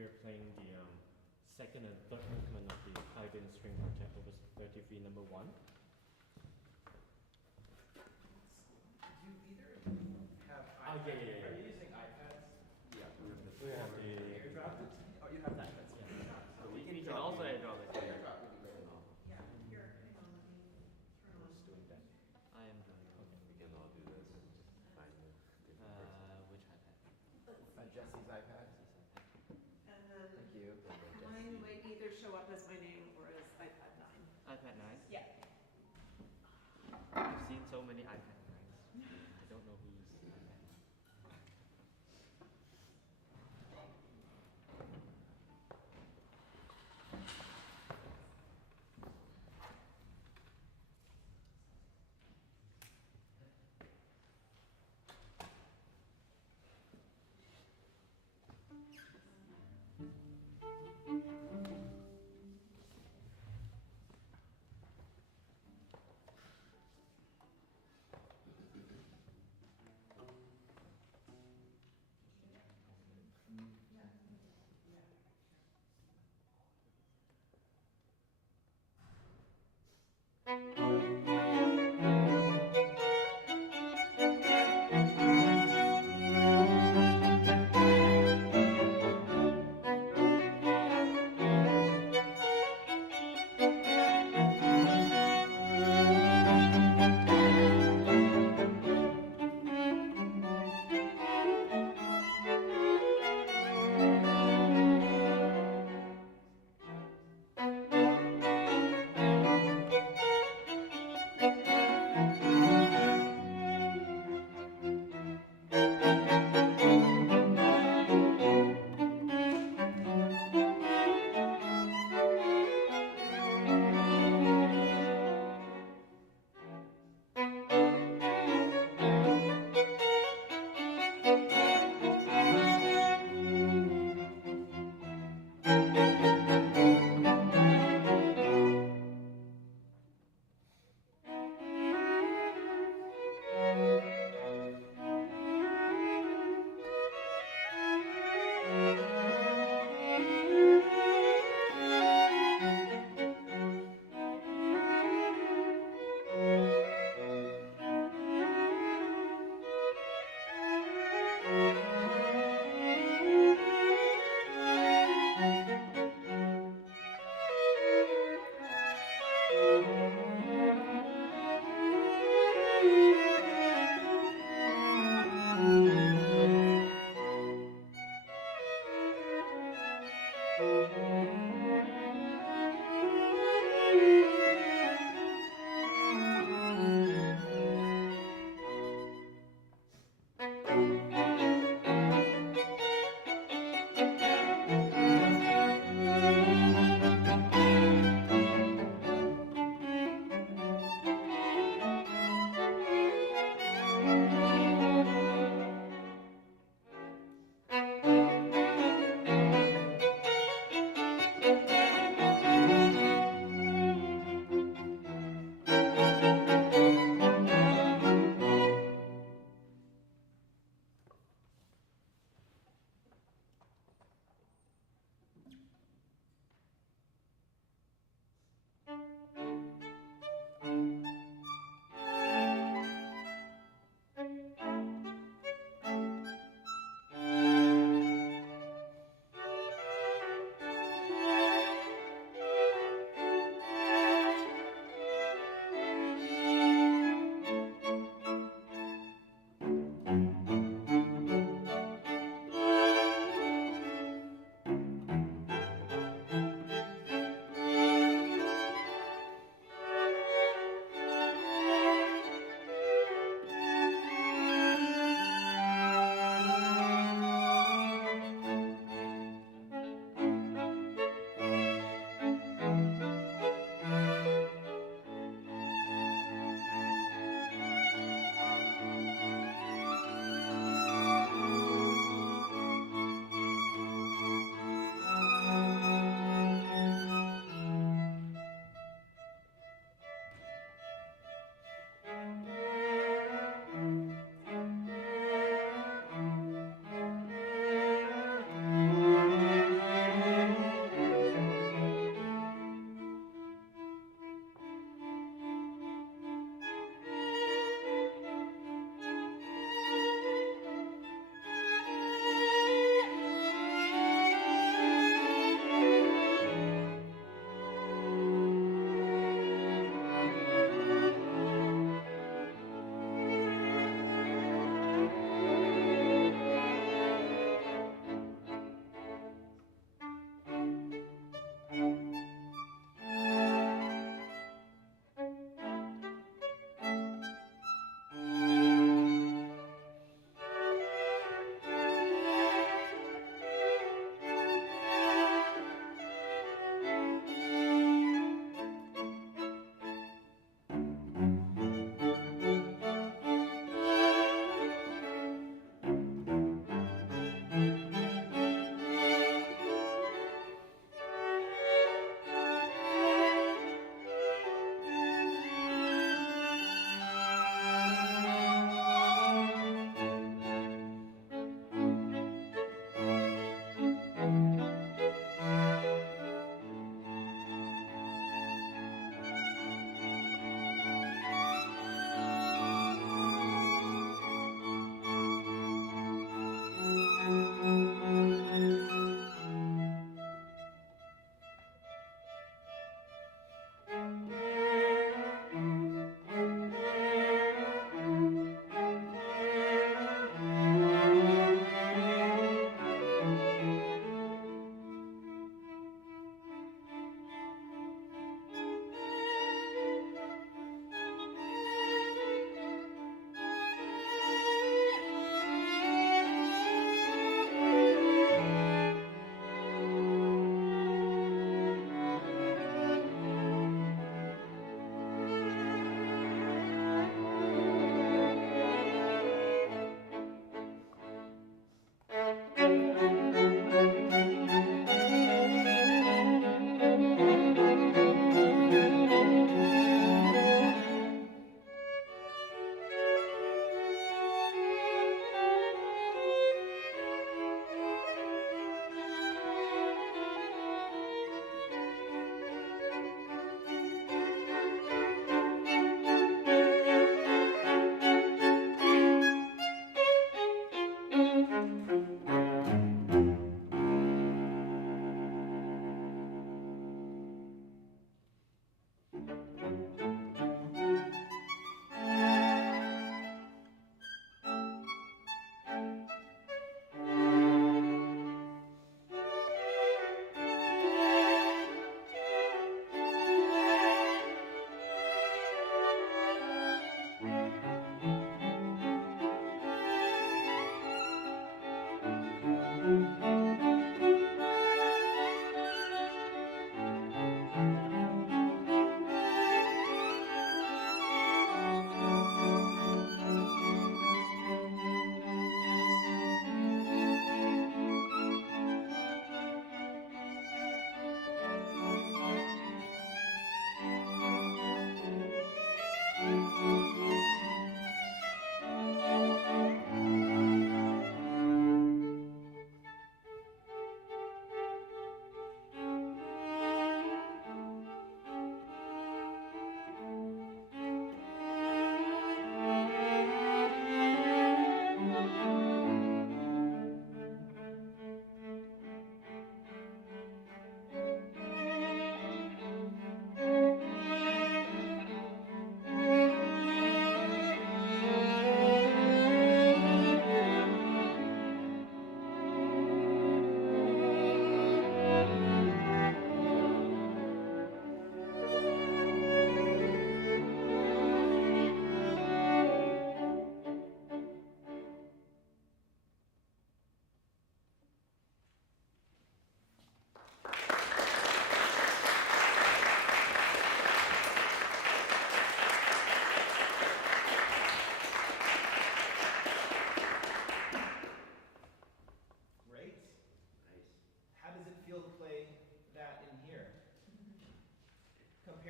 we are playing the second and third movement of the high-bend string quartet, opus 33, number 1. Do either of you have iPads? Yeah. Are you using iPads? Yeah, We have the AirDrop? Oh, you have iPads. yeah. so We can also airdrop it. Yeah, AirDrop would be great. Yeah, here, hang on, let me turn on. Who's doing that? I am doing it. Okay, we can all do this and just find the different person. Which iPad? Jesse's iPad. And then Thank you. mine might either show up as my name or as iPad 9. iPad 9? Yeah. I've seen so many iPad 9s. I don't know who's iPad.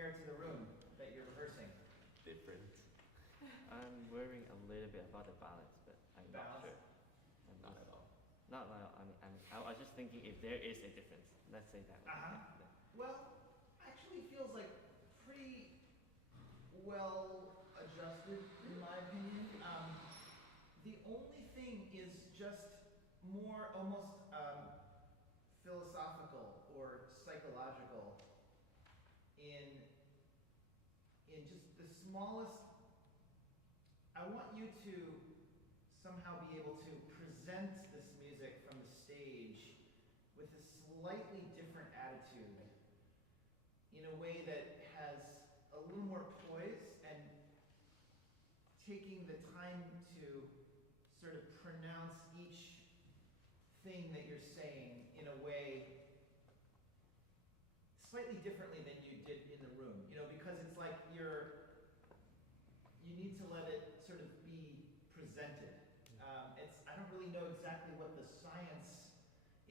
compare to the room that you're rehearsing? Different. I'm worrying a little bit about the balance, but I'm The not balance? sure. Not at all. Not at all. I was just thinking if there is a difference. Let's say that. Uh-huh. Well, actually feels like pretty well adjusted in my opinion. The only thing is just more almost philosophical or psychological in just the smallest. I want you to somehow be able to present this music from the stage with a slightly different attitude, in a way that has a little more poise and taking the time to sort of pronounce each thing that you're saying in a way slightly differently than you did in the room. Because it's like you need to let it sort of be presented. I don't really know exactly what the science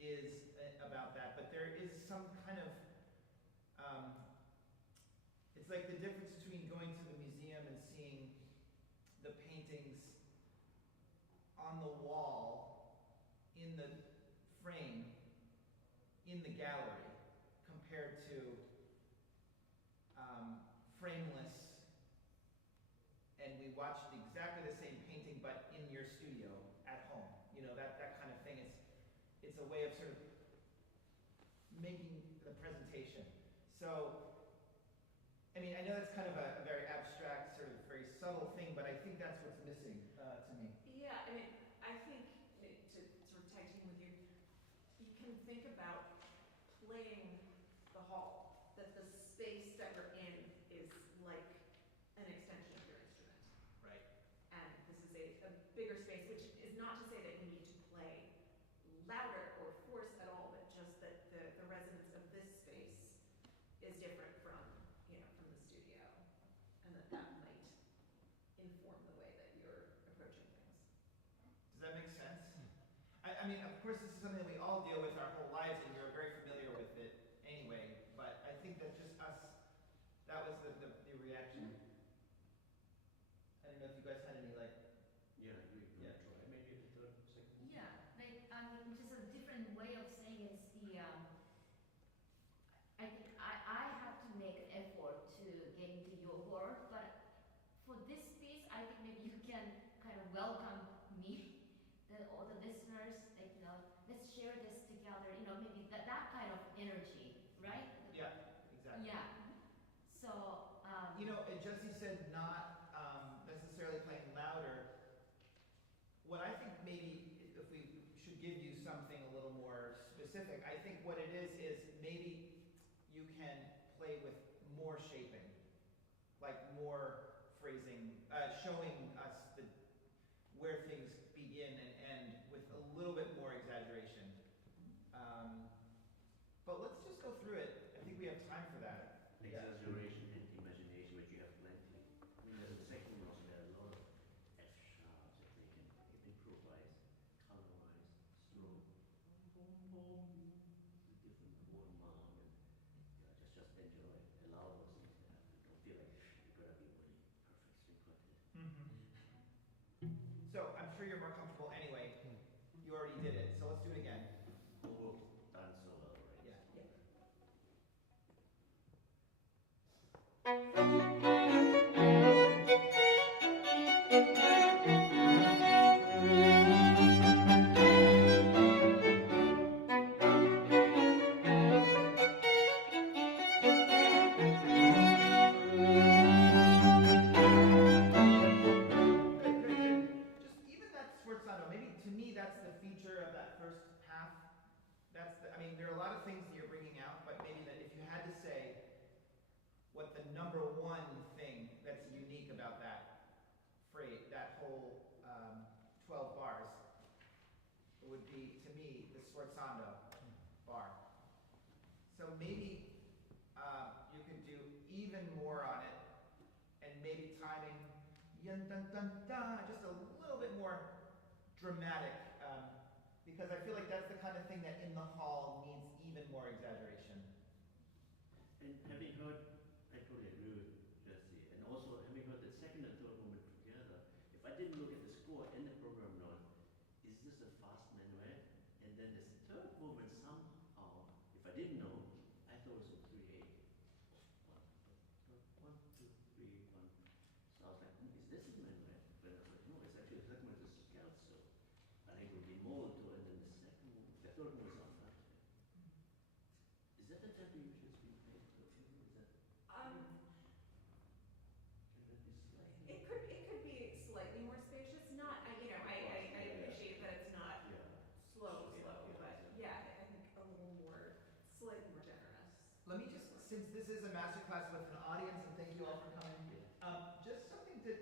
is about that, but there is some kind of, it's like the difference between going to the museum and seeing the paintings on the wall, in the frame, in the gallery, compared to frameless, and we watched exactly the same painting but in your studio at home. That kind of thing. It's a way of sort of making the presentation. So, I mean, I know that's kind of a very abstract, sort of very subtle thing, but I think that's what's missing to me. Yeah, I mean, I think to sort of tag team with you, you can think about playing the hall, that the space that we're in is like an extension of your instrument. Right. And this is a bigger space, which is not to say that you need to play louder or force at all, but just that the resonance of this space is different from the studio, and that might inform the way that you're approaching things. Does that make sense? I mean, of course, this is something that we all deal with our whole lives, and you're very familiar with it anyway, but I think that just us, that was the reaction. I don't know if you guys had any, like, Yeah, we Yeah. try. Maybe the third, second. Yeah, like, I mean, just a different way of saying it's I think I have to make an effort to get into your world, but for this piece, I think maybe you can kind of welcome me, all the listeners, like, let's share this together, maybe that kind of energy, right? Yeah, exactly. Yeah. So, And Jesse said not necessarily playing louder. What I think maybe, if we should give you something a little more specific, I think what it is maybe you can play with more shaping, like more phrasing, showing us where things begin and end with a little bit more exaggeration. But let's just go through it. I think we have time for that. Exaggeration and imagination, which you have plenty. I mean, the second one, there are a lot of F sharps that they can improvise, colorize, stroke, boom, boom, boom, the different chord mark, and just enjoy, allow those things to happen. Don't feel like you gotta be really perfect string quartet. So I'm sure you're more comfortable anyway. You already did it, so let's do it again. Oh, done so well already. Yeah. Yeah. Good. Just even that sforzando, maybe to me that's the feature of that first half. There are a lot of things that you're bringing out, but maybe that if you had to say what the number one thing that's unique about that phrase, that whole 12 bars, it would be, to me, the sforzando bar. So maybe you could do even more on it, and maybe timing, yun dun dun da, just a little bit more dramatic, because I feel like that's the kind of thing that in the hall needs even more exaggeration. And having heard, I totally this is minuet? But I was like, no, it's actually the second one is a scherzo. And I go di molto, and then the second one, the third one is andante. Is that the tempo usually being played for the film? Is that, Um, can that be slightly? it could be slightly more spacious, not, I appreciate that it's not Yeah. slow, Yeah, yeah, but exactly. yeah, I think a little more, slightly more generous. Let me just, since this is a masterclass with an audience, and thank you all for coming, just something to,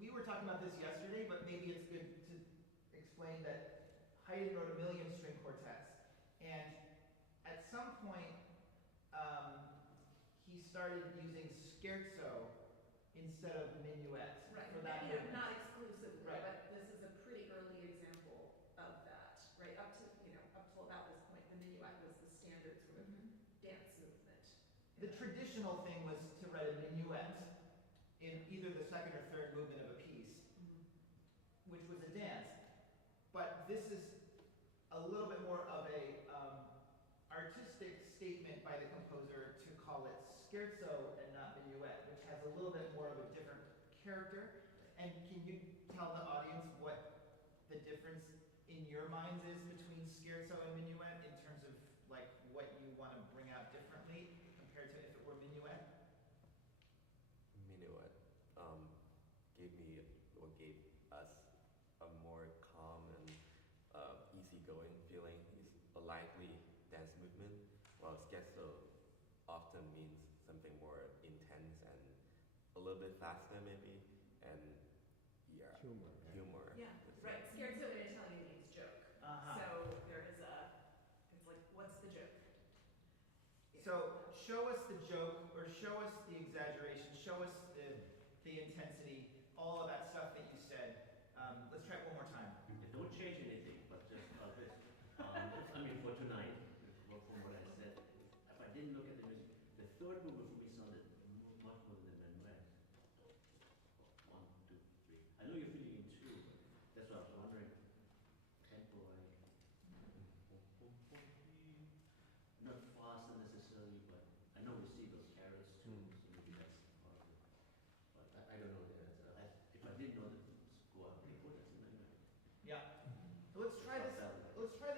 we were talking about this yesterday, but maybe it's good to explain that Haydn wrote a million string quartets, and at some point, he started using scherzo instead of minuet Right, for that you know, movement. not exclusively, Right. but this is a pretty early example of that, right? Up to, up till about this point, the minuet was the standard sort of dance movement. The traditional thing was to write a minuet in either the second or third movement of a piece, which was a dance. But this is a little bit more of a artistic statement by the composer to call it scherzo and not minuet, which has a little bit more of a different character. And can you tell the audience what the difference in your minds is between scherzo and minuet in terms of like what you want to bring out differently compared to if it were minuet? Minuet gave me or gave us a more calm and easygoing feeling. It's a lively dance movement, while scherzo often means something more intense and a little bit faster maybe, and yeah, Humor. Right? humor. Yeah, It's right, scherzo in Italian means joke. Uh-huh. So there is it's like, what's the joke? So show us the joke, or show us the exaggeration, show us the intensity, all of that stuff that you said. Let's try it one more time. Don't change anything, but just this. I mean, for tonight, from what I said, if I didn't look at the music, the third movement for me sounded much more than the minuet. 1, 2, 3. I know you're feeling in 2, but that's what I was wondering. Tempo, not faster necessarily, but I know we see those carrots too, so maybe that's part of it. But I don't know the answer. If I didn't know the score, I'd be like, oh, that's a minuet. Yeah. So let's try this. Let's try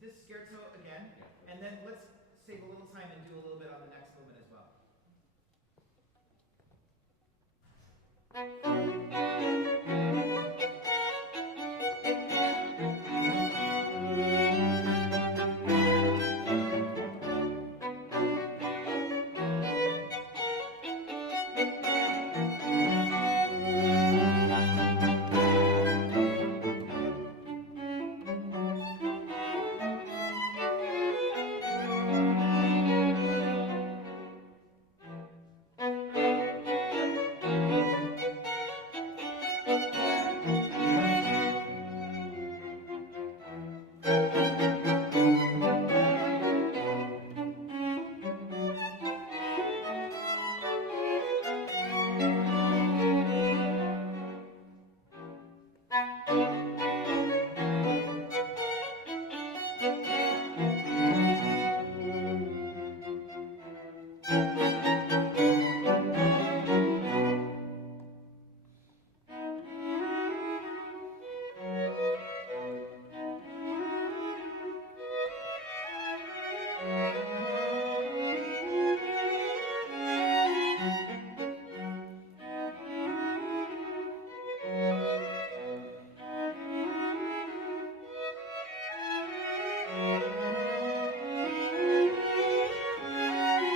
this scherzo again, Yeah. and then let's save a little time and do a little bit on the next movement as well.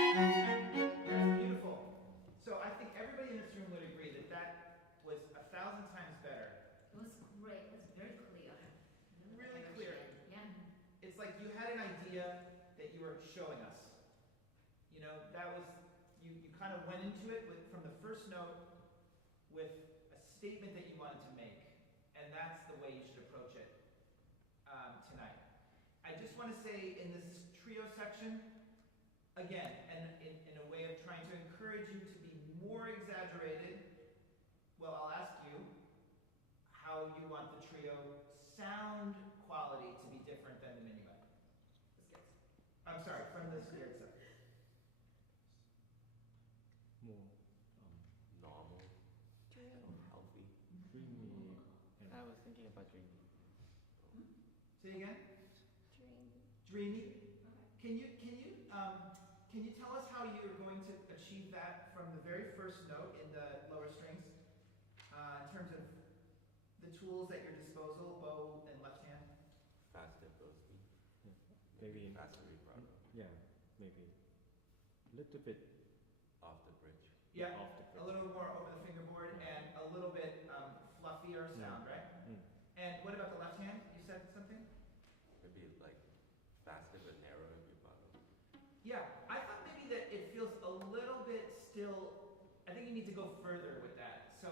That's beautiful. So I think everybody in this room would agree that that was 1,000 times better. It was great. It was very clear. Really clear. Yeah. It's like you had an idea that you were showing us. You know, that was, you kind of went into it from the first note with a statement that you wanted to make. And that's the way you should approach it tonight. I just want to say in this trio section, again, and in a way of trying to encourage you to be more exaggerated, well, I'll ask you how you want the trio sound quality to be different than the minuet. The scherzo. I'm sorry, from the scherzo. More Normal. dreamy. And I was thinking about dreamy. Say again? Dream. Dreamy? Okay. Can you tell us how you're going to achieve that from the very first note in the lower strings, in terms of the tools at your disposal, bow and left hand? Faster bow speed. maybe, Faster vibrato. yeah, maybe a little bit Off the bridge. Yeah, off the a pitch. little more over the fingerboard and a little bit fluffier sound, right? And what about the left hand? You said something? Maybe like faster but narrower vibrato. Yeah, I thought maybe that it feels a little bit still. I think you need to go further with that. So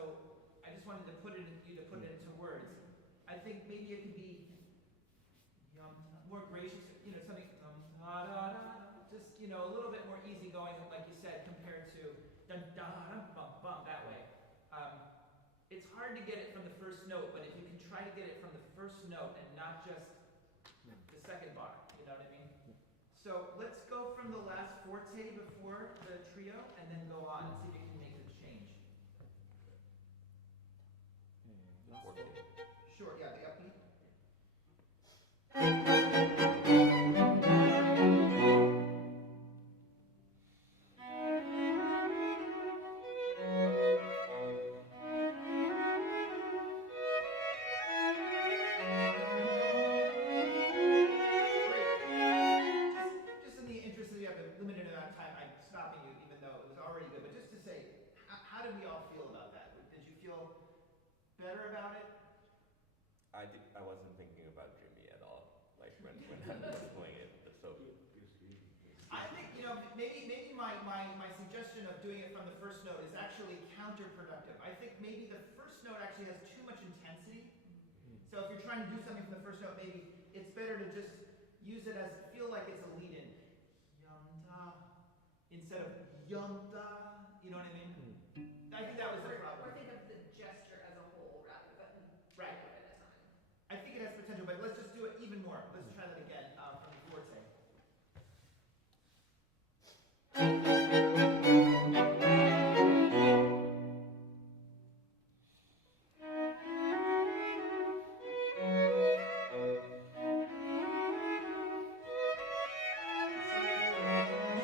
I just wanted to put it into words. I think maybe it could be more gracious, something da, da, da, just a little bit more easygoing, like you said, compared to dun da dum bum bum that way. It's hard to get it from the first note, but if you can try to get it from the first note and not just the second bar, you know what I mean? So let's go from the last forte before the trio and then go on and see if you can make the change. Last Forte. Sure, yeah, the upbeat. Just in the interest of you have a limited amount of time, I'm stopping you even though it was already good, but just to say, how did we all feel about that? Did you feel better about it? I wasn't thinking about dreamy at all. Like when I was playing it. So I think, maybe my suggestion of doing it from the first note is actually counterproductive. I think maybe the first note actually has too much intensity. So if you're trying to do something from the first note, maybe it's better to just use it as, feel like it's a lead-in. Yum-da, instead of yum-da, you know what I mean? I think that was the problem. Or think of the gesture as a whole rather than Right. one at a time. I think it has potential, but let's just do it even more. Let's try that again from the forte.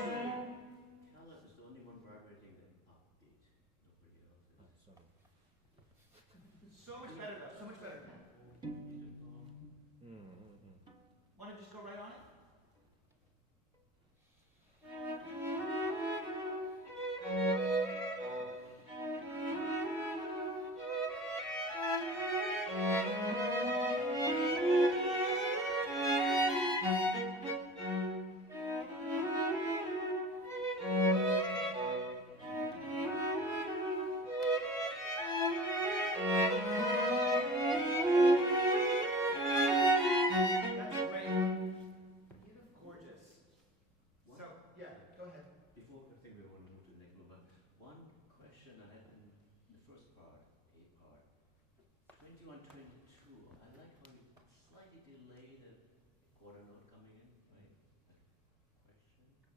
Carlos is the only one vibrating the upbeat. Nobody else is. Oh, sorry. So much better though, so much better. Want to just go right on it? That's great. Beautiful. Gorgeous. What? So, yeah, go ahead. Before I think we want to move to the next one, but one question I had in the first part, A part, 21, 22. I like how you slightly delay the quarter note coming in, right? That question.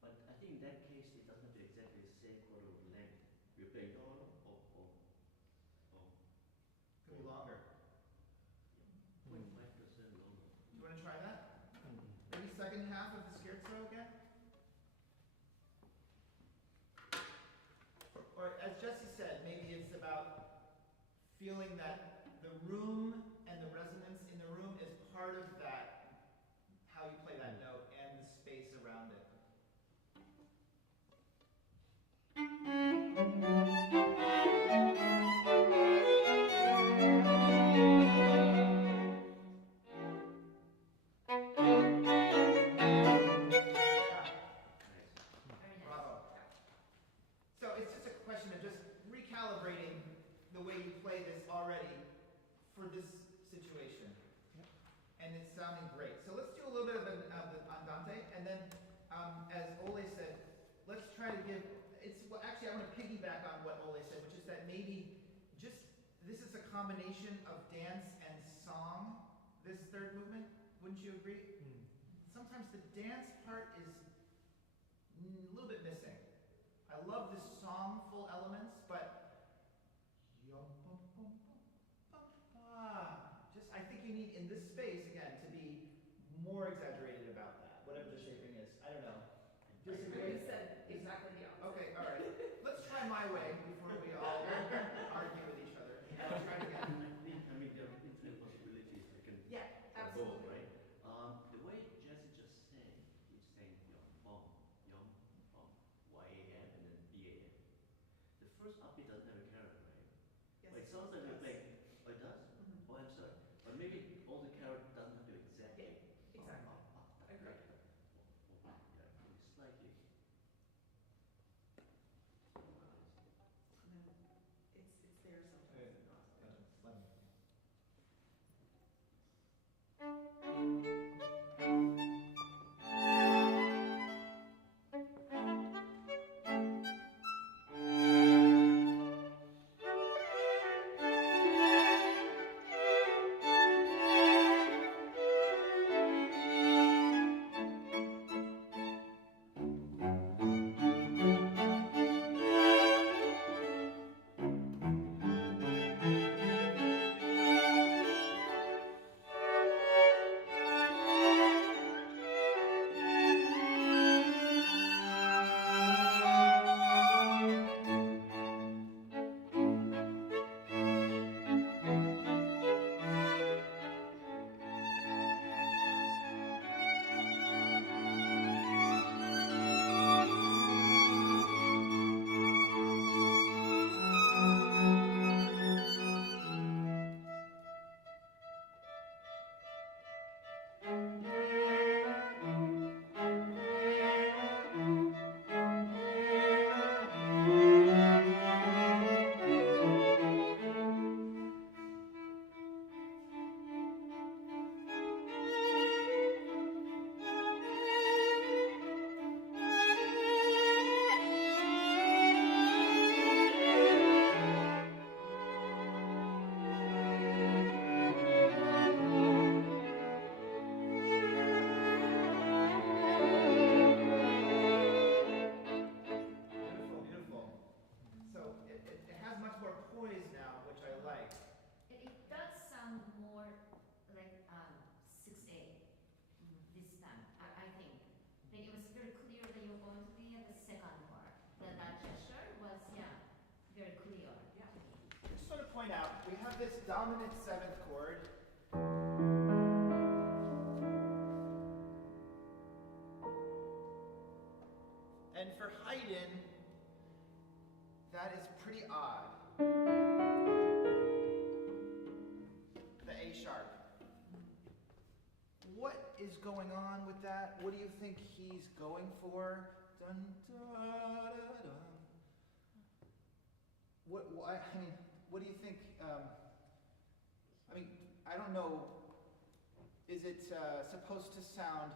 But I think in that case it doesn't have to exactly the same quarter of length. You're playing do Could be longer. 0.5% longer. Do you want to try that? Maybe second half of the scherzo again? Or as Jesse said, maybe it's about feeling that the room and the resonance in the room is part of that, how you play that note and the space around it. Nice. Very nice. Bravo. So it's just a question of just recalibrating the way you play this already for this situation. And it's sounding great. So let's do a little bit of the andante, and then, as Ole said, let's try to give. Well, actually, I want to piggyback on what Ole said, which is that maybe just this is a combination of dance and song. This third movement, wouldn't you agree? Sometimes the dance part is a little bit missing. I love the songful elements, but yum, bum, bum, first upbeat doesn't have a carrot, right? Yes, Well, it sounds like we're does. playing. Oh, it does? Mhm. Oh, I'm sorry. But maybe all the carrot doesn't have to exactly. Yeah, exactly. Agreed. Yeah, maybe slightly. And then it's there sometimes and not. Lemon. Beautiful, beautiful. So it has much more poise now, which I like. It does sound more like 6/8 this time, I think. Then it was very clear that you were going to be at the second part. That gesture was, yeah, very clear. Yeah. I just want to point out, we have this dominant seventh chord. And for Haydn, that is pretty odd. The A sharp. What is going on with that? What do you think he's going for? Dun, da, da, dun. What do you think? I don't know. Is it supposed to sound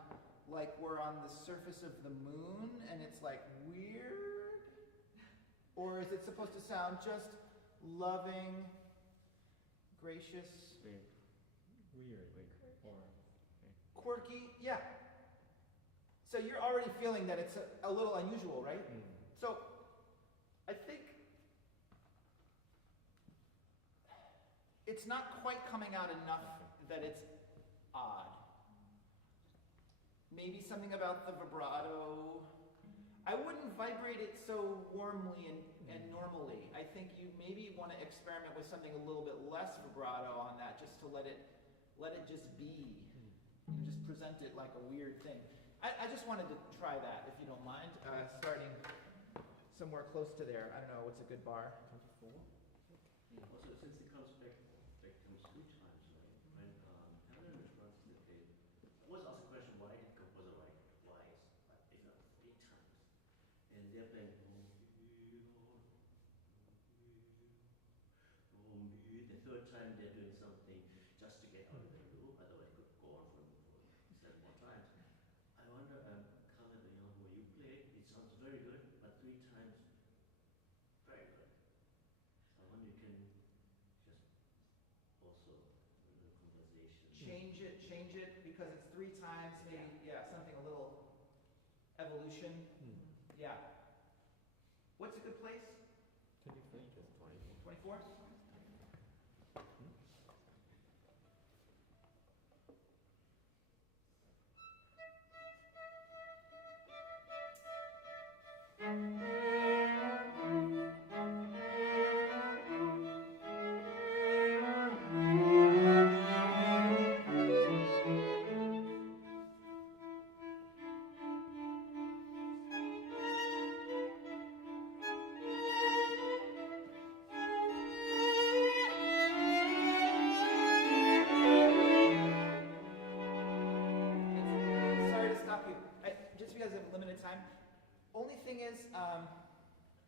like we're on the surface of the moon and it's like weird? Or is it supposed to sound just loving, gracious, Weird, or quirky? Yeah. So you're already feeling that it's a little unusual, right? So I think it's not quite coming out enough that it's odd. Maybe something about the vibrato. I wouldn't vibrate it so warmly and normally. I think you maybe want to experiment with something a little bit less vibrato on that, just to let it just be. And just present it like a weird thing. I just wanted to try that, if you don't mind. Starting somewhere close to there. I don't know, what's a good bar? 24? Also, since it comes back comes 3 times, right? When Helen and Francis they played, I was asked a question why did the composer write twice, but if not 3 times, and they're playing. The third time they're doing something just to get out of the loop, otherwise it could go on for 7 more times. I wonder, Khaled, where you played, it sounds very good, but 3 times, very good. I wonder you can just also a little conversation. Change it, because it's 3 times, maybe, something a little evolution. Yeah. What's a good place? 23. 24?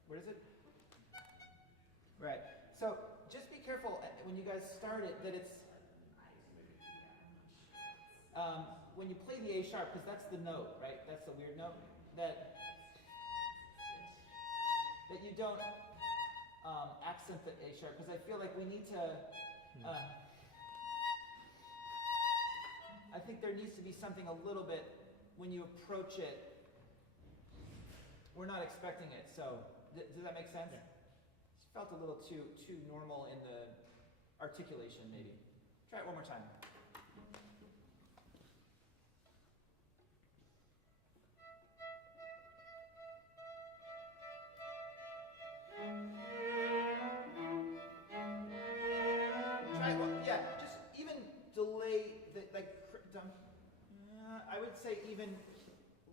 Where is it? Right. So just be careful when you guys start it that it's when you play the A sharp, because that's the note, right? That's the weird note that you don't accent the A sharp, because I feel like we need to. I think there needs to be something a little bit when you approach it. We're not expecting it, so does that make sense? Yeah. It felt a little too normal in the articulation, maybe. Try it one more time. Try it one, yeah. Just even delay the I would say even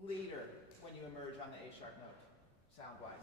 later when you emerge on the A sharp note, sound-wise.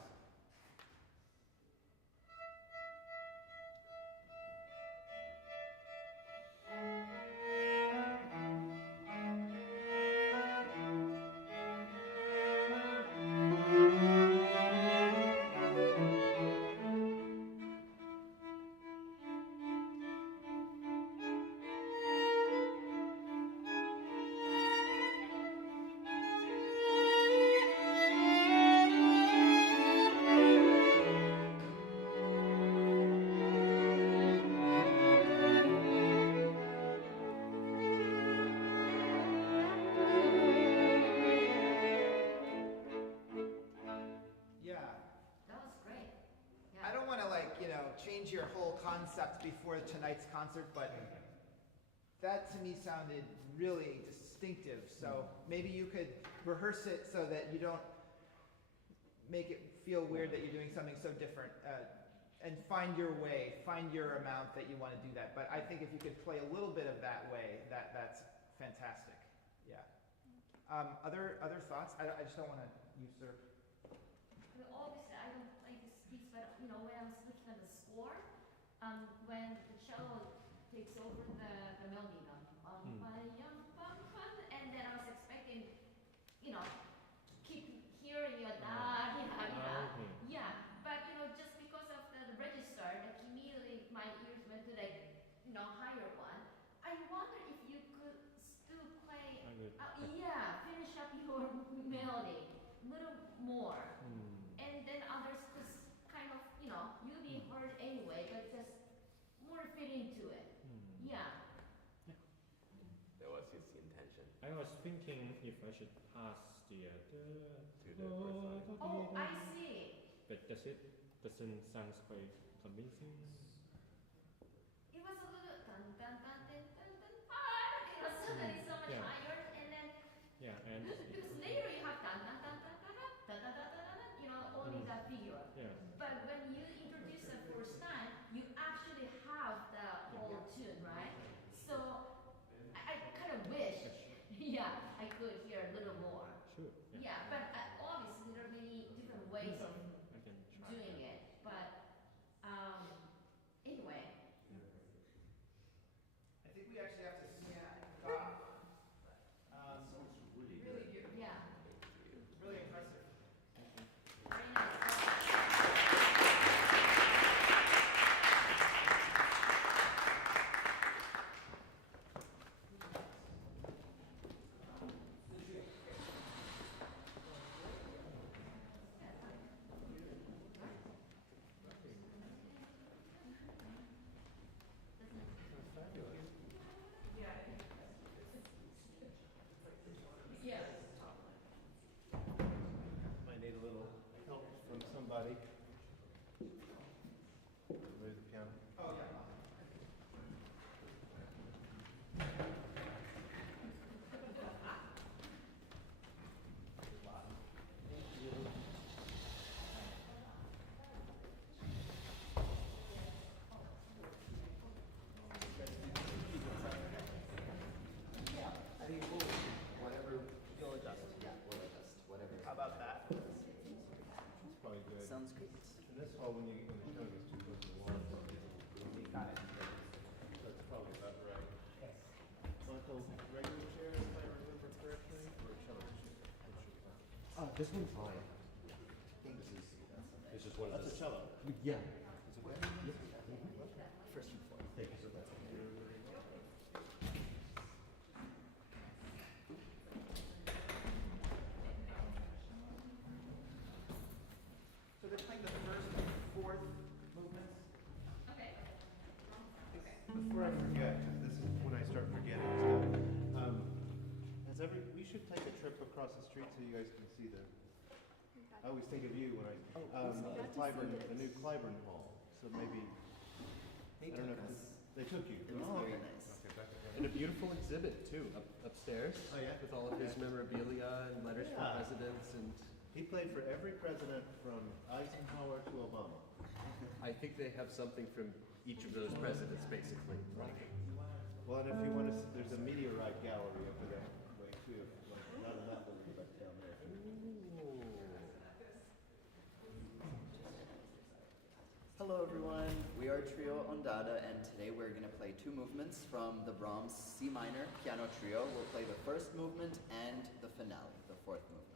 Change your whole concept before tonight's concert, but that to me sounded really distinctive. So maybe you could rehearse it so that you don't make it feel weird that you're doing something so different, and find your way, find your amount that you want to do that. But I think if you could play a little bit of that way, that's fantastic. Yeah. Other thoughts? I just don't want to usurp. Obviously, I don't play this piece, but when I was looking at the score, when the cello takes over the melody, and then I was expecting, keep hearing your yeah. But just because of the register, like immediately my ears went to higher one. I wonder if you could still play, finish up your melody a little more. And then others just kind of, you'll be heard anyway, but just more fit into it. Yeah. That was his intention. I was thinking if I should pass To the first line. Oh, I see. but doesn't sound quite convincing. It was a little dun dun dun dun dun dun suddenly so much higher, and then because later you have dun dun dun dun dun dun dun dun dun dun, only that figure. Yeah. But when you introduce the first time, you actually have the whole tune, right? So I kind of wish, I could hear a little more. Sure. Yeah, but obviously there are many different ways of I can try. doing it. But anyway. I think we actually have to stop. Sounds really good. Really good. Yeah. Really impressive. Very nice. Yeah. Might need a little help from somebody. Where's the piano? Oh, yeah. I think whatever you'll adjust. Yeah, we'll adjust. Whatever. How about that? It's probably good. Sounds great. In this hall, when the piano gets too close to the wall, Got it. that's probably about right. Yes. Want those regular chairs, if I remember correctly, or a cello chair? This one's fine. This is one of That's a the. cello. Yeah. First and foremost. Thank you so much. So they're playing the first and fourth movements. Okay. Before I forget, because this is when I start forgetting stuff. We should take a trip across the street so you guys can see the. I always think of you when I. The new Clyburn Hall. So maybe. They I don't know took if us. they took you. It was Oh, very okay. nice. And a beautiful exhibit too, upstairs. Oh, yeah? With all of his memorabilia and letters from Yeah. presidents and. He played for every president from Eisenhower to Obama. I think they have something from each of those presidents, basically. Well, and if you want to, there's a meteorite gallery over that way too. Like, not in that building, but down there. Hello everyone, we are Trio Ondada and today we're going to play two movements from the Brahms C minor piano trio. We'll play the first movement and the finale, the fourth movement.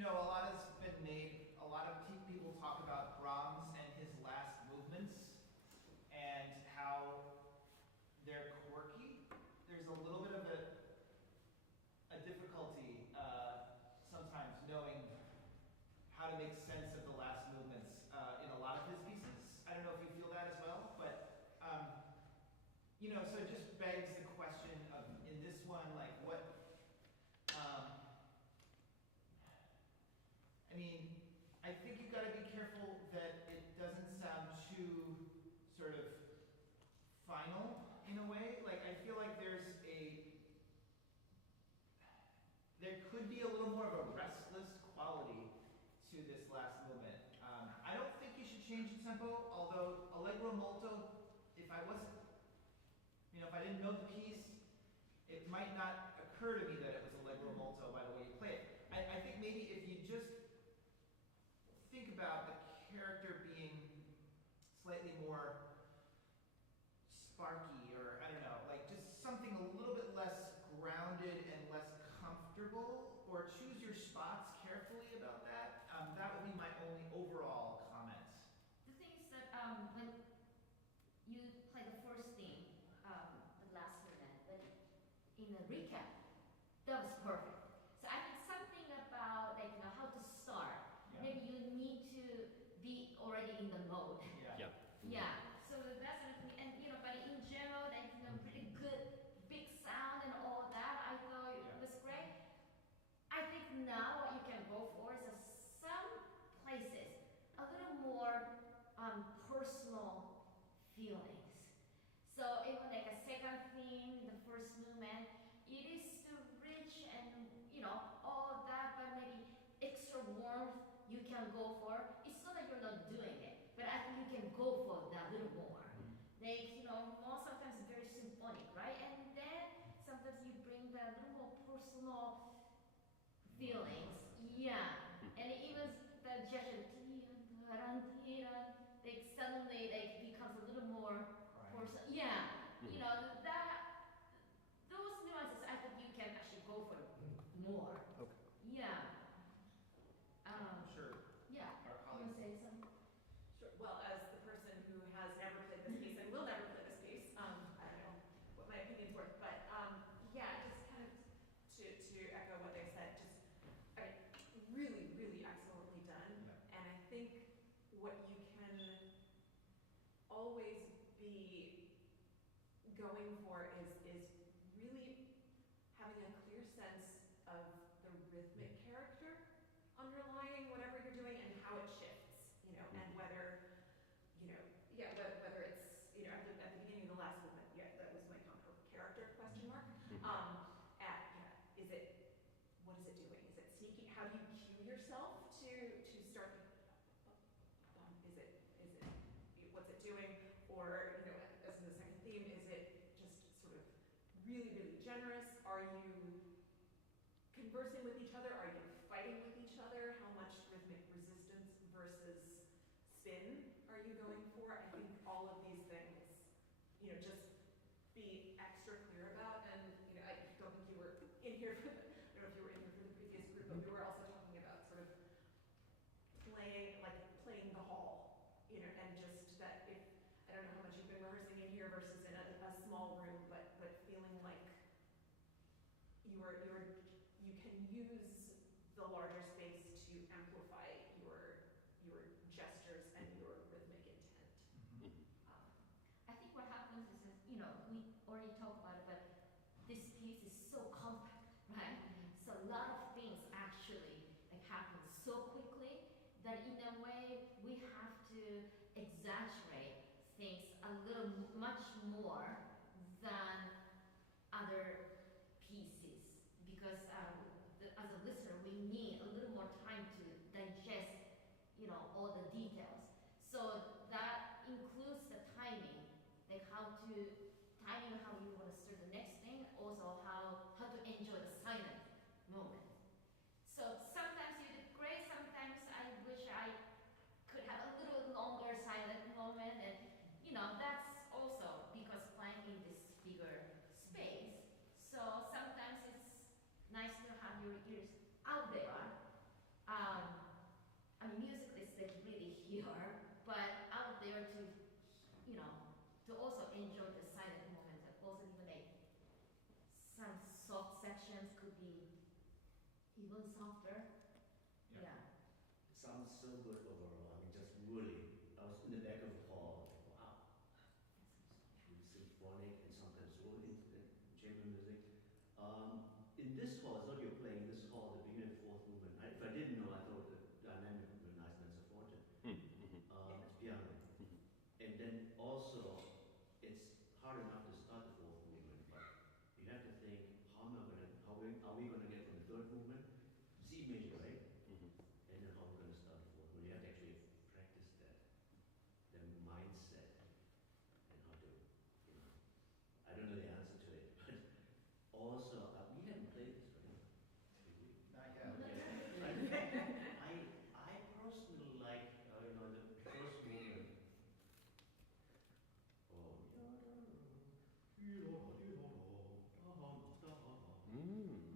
a lot has been made, a lot of people talk about Brahms and his last movements and how they're quirky. There's a little bit of a difficulty sometimes knowing how to make sense of the last movements in a lot of his pieces. I don't know if you feel that as well, but so it just begs the question of, in this one, like what, I think you've got to be careful that it doesn't sound too sort of final in a way. Like I feel like there could be a little more of a restless quality to this last movement. I don't think you should change the tempo, although Allegro molto, if I wasn't, if I didn't know the piece, it might not occur to me that it was Allegro molto by the way you play it. I think maybe if you just think about the character being slightly more sparky, or I don't know, like just something a little bit less grounded and less comfortable, or choose your spots carefully about that. That would be my only overall comment. The thing is that when you play the first theme, the last movement, but in the recap, that was perfect. So I think something about like how to start. Yeah. Maybe you need to be already in the mode. Yeah. Yeah. So that's the thing, and but in general, like pretty good, big sound and all that. I thought it Yeah. was great. I think now what you can go for is some places a little more personal feelings. So even like a second theme, the first movement, it is still rich and all that, but maybe extra warmth you can go for. It's not that you're not doing it, but I think you can go for that little more. Like more sometimes very symphonic, right? And then sometimes you bring that little more personal feelings. Yeah. And even the gesture, like suddenly like becomes a little more personal. Yeah. That those nuances I think you can actually go for more. Okay. Yeah. Sure. Yeah. Our You want to colleagues. say something? Sure. Well, as the person who has never played this piece and will never play this piece, I don't know what my opinion's worth, but yeah, just kind of to echo what they said, really, really excellently done. Yeah. And I think what you can always be going for is really having a clear sense of the rhythmic character underlying whatever you're doing and how it shifts, and whether, whether it's, at the beginning of the last movement, that was my comment, character question mark. What is it doing? Is it sneaking? How do you cue yourself to start? What's it doing? Or as in the second theme, is it just sort of really, really generous? Are you conversing with each other? Are you fighting with each other? How much rhythmic resistance versus spin are you going for? I think all of these things, just be extra clear about. And I don't think you were in here for I don't know if you were in here for the previous group, but we were also talking about sort of playing the hall, and just that if I don't know how much you've been rehearsing in here versus in a small room, but feeling like you can use the larger space to amplify your gestures and your rhythmic intent. I think what happens is that, we already talked about it, but this piece is so compact, right? So a lot of things actually happen so quickly that in a way we have to exaggerate things a little much more than other pieces, because as a listener we need a little more time to digest all the details. So that includes the timing, like how you want to start the next thing, also how to enjoy the silent moment. So sometimes you did great, sometimes I wish I could have a little longer silent moment, and that's also because playing in this bigger space. So sometimes it's nice to have your ears out there, to also enjoy the silent moment. Also, even like some soft sections could be even softer. Yeah. Yeah. It sounds so good overall. I mean, just really, I was in the back of the hall, like, wow, really symphonic and sometimes really intimate chamber music. In this hall, I thought you were playing this hall, the beginning of the fourth movement. If I didn't know, I thought the dynamic would be nice mezzo forte. It's piano. And then also, it's hard enough to start the fourth movement, but you have to think, how are we gonna get from the third movement? C major, right? And then how we're going to start the fourth one. You have to actually practice that, the mindset, and how to, I don't know the answer to it, but also, we haven't played this, right? Did we? Not yet. I personally like, the first movement.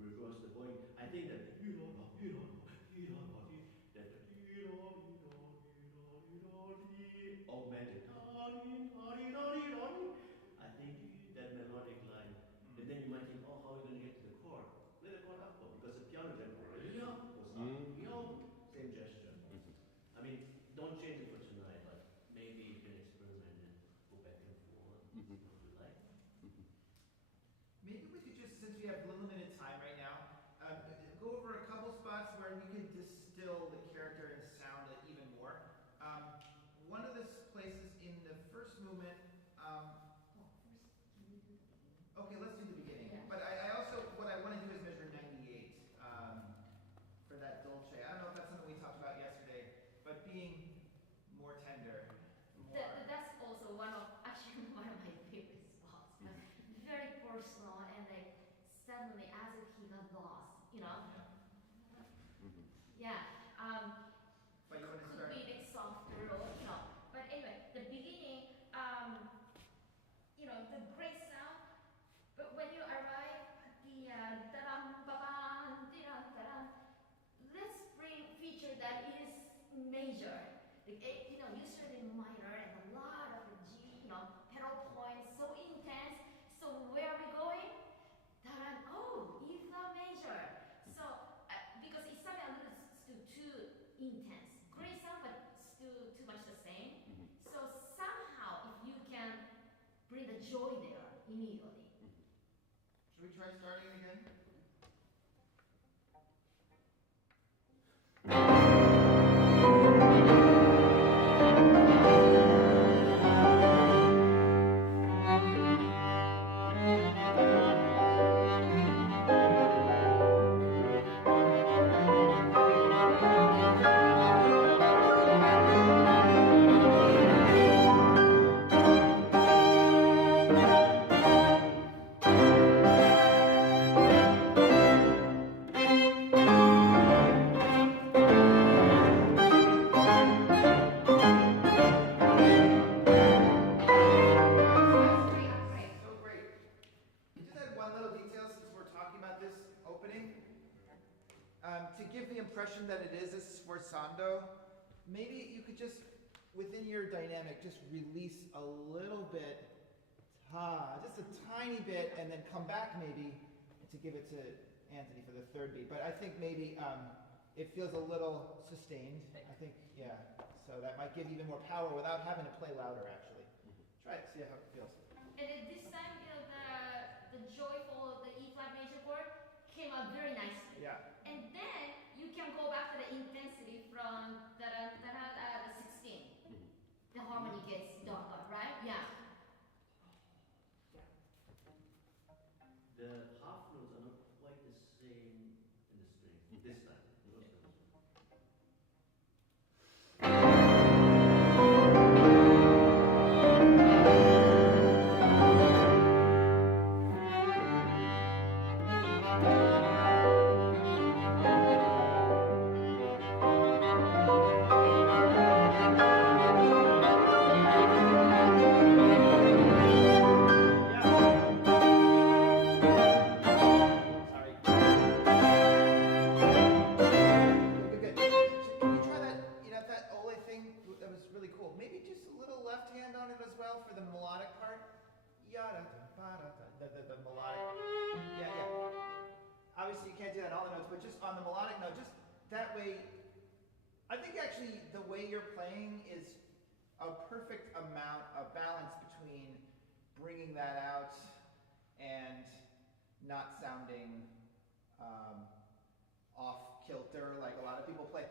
Reverse the going. I think that augmented. I think that melodic line, and then you might think, oh, how are we going to get to the chord? Play the chord up, because the piano then goes up, same gesture. I mean, don't change it for tonight, but maybe you can experiment and go back and forth, see what you like. Maybe we could just, since we have limited time right now, go over a couple spots where we could distill the character and sound it even more. One of the places in the first movement, okay, let's do the beginning. Yeah. But I also, what I want to do is measure 98 for that dolce. I don't know if that's something we talked about yesterday, but being more tender, more. That's also actually one of my favorite spots. Very personal and like suddenly as if he got lost, Yeah. But you want to Could start. be a bit softer or, But anyway, the beginning, the great sound. But when you arrive at the da-dum, ba-bam, da-dum, da-dum, let's feature that is major. Usually minor and a lot of G, pedal points, so intense. So where are we going? Da-dum, E flat major. So, because it sounded a little still too intense. Great sound, but still too much the same. So somehow, if you can bring the joy there immediately. Should we try starting again? That it is a sforzando, maybe you could just, within your dynamic, just release a little bit, just a tiny bit, and then come back maybe to give it to Anthony for the third beat. But I think maybe it feels a little sustained. I think, yeah. So that might give even more power without having to play louder, actually. Try it, see how it feels. And at this time, the joyful, the E flat major chord came out very nicely. Yeah. And then you can go back to the intensity from the 16. The harmony gets darker, right? Yeah. The half notes are not quite the same in the string this time. Sorry. it as well for the melodic part. Yada, the melodic. Yeah, yeah. Obviously, you can't do that on all the notes, but just on the melodic note, just that way. I think actually the way you're playing is a perfect amount of balance between bringing that out and not sounding off kilter like a lot of people play.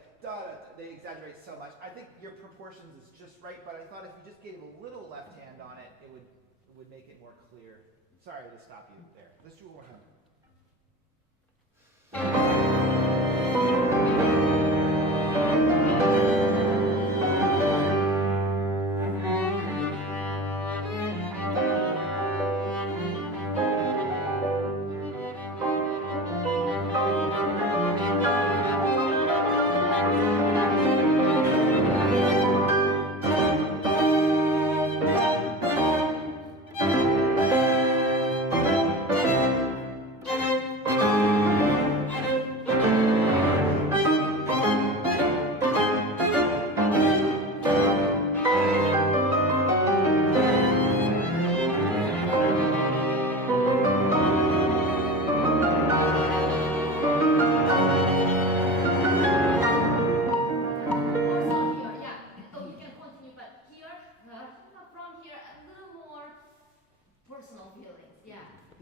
They exaggerate so much. I think your proportions is just right, but I thought if you just gave a little left hand on it, it would make it more clear. Sorry to stop you there. Let's do it one more time.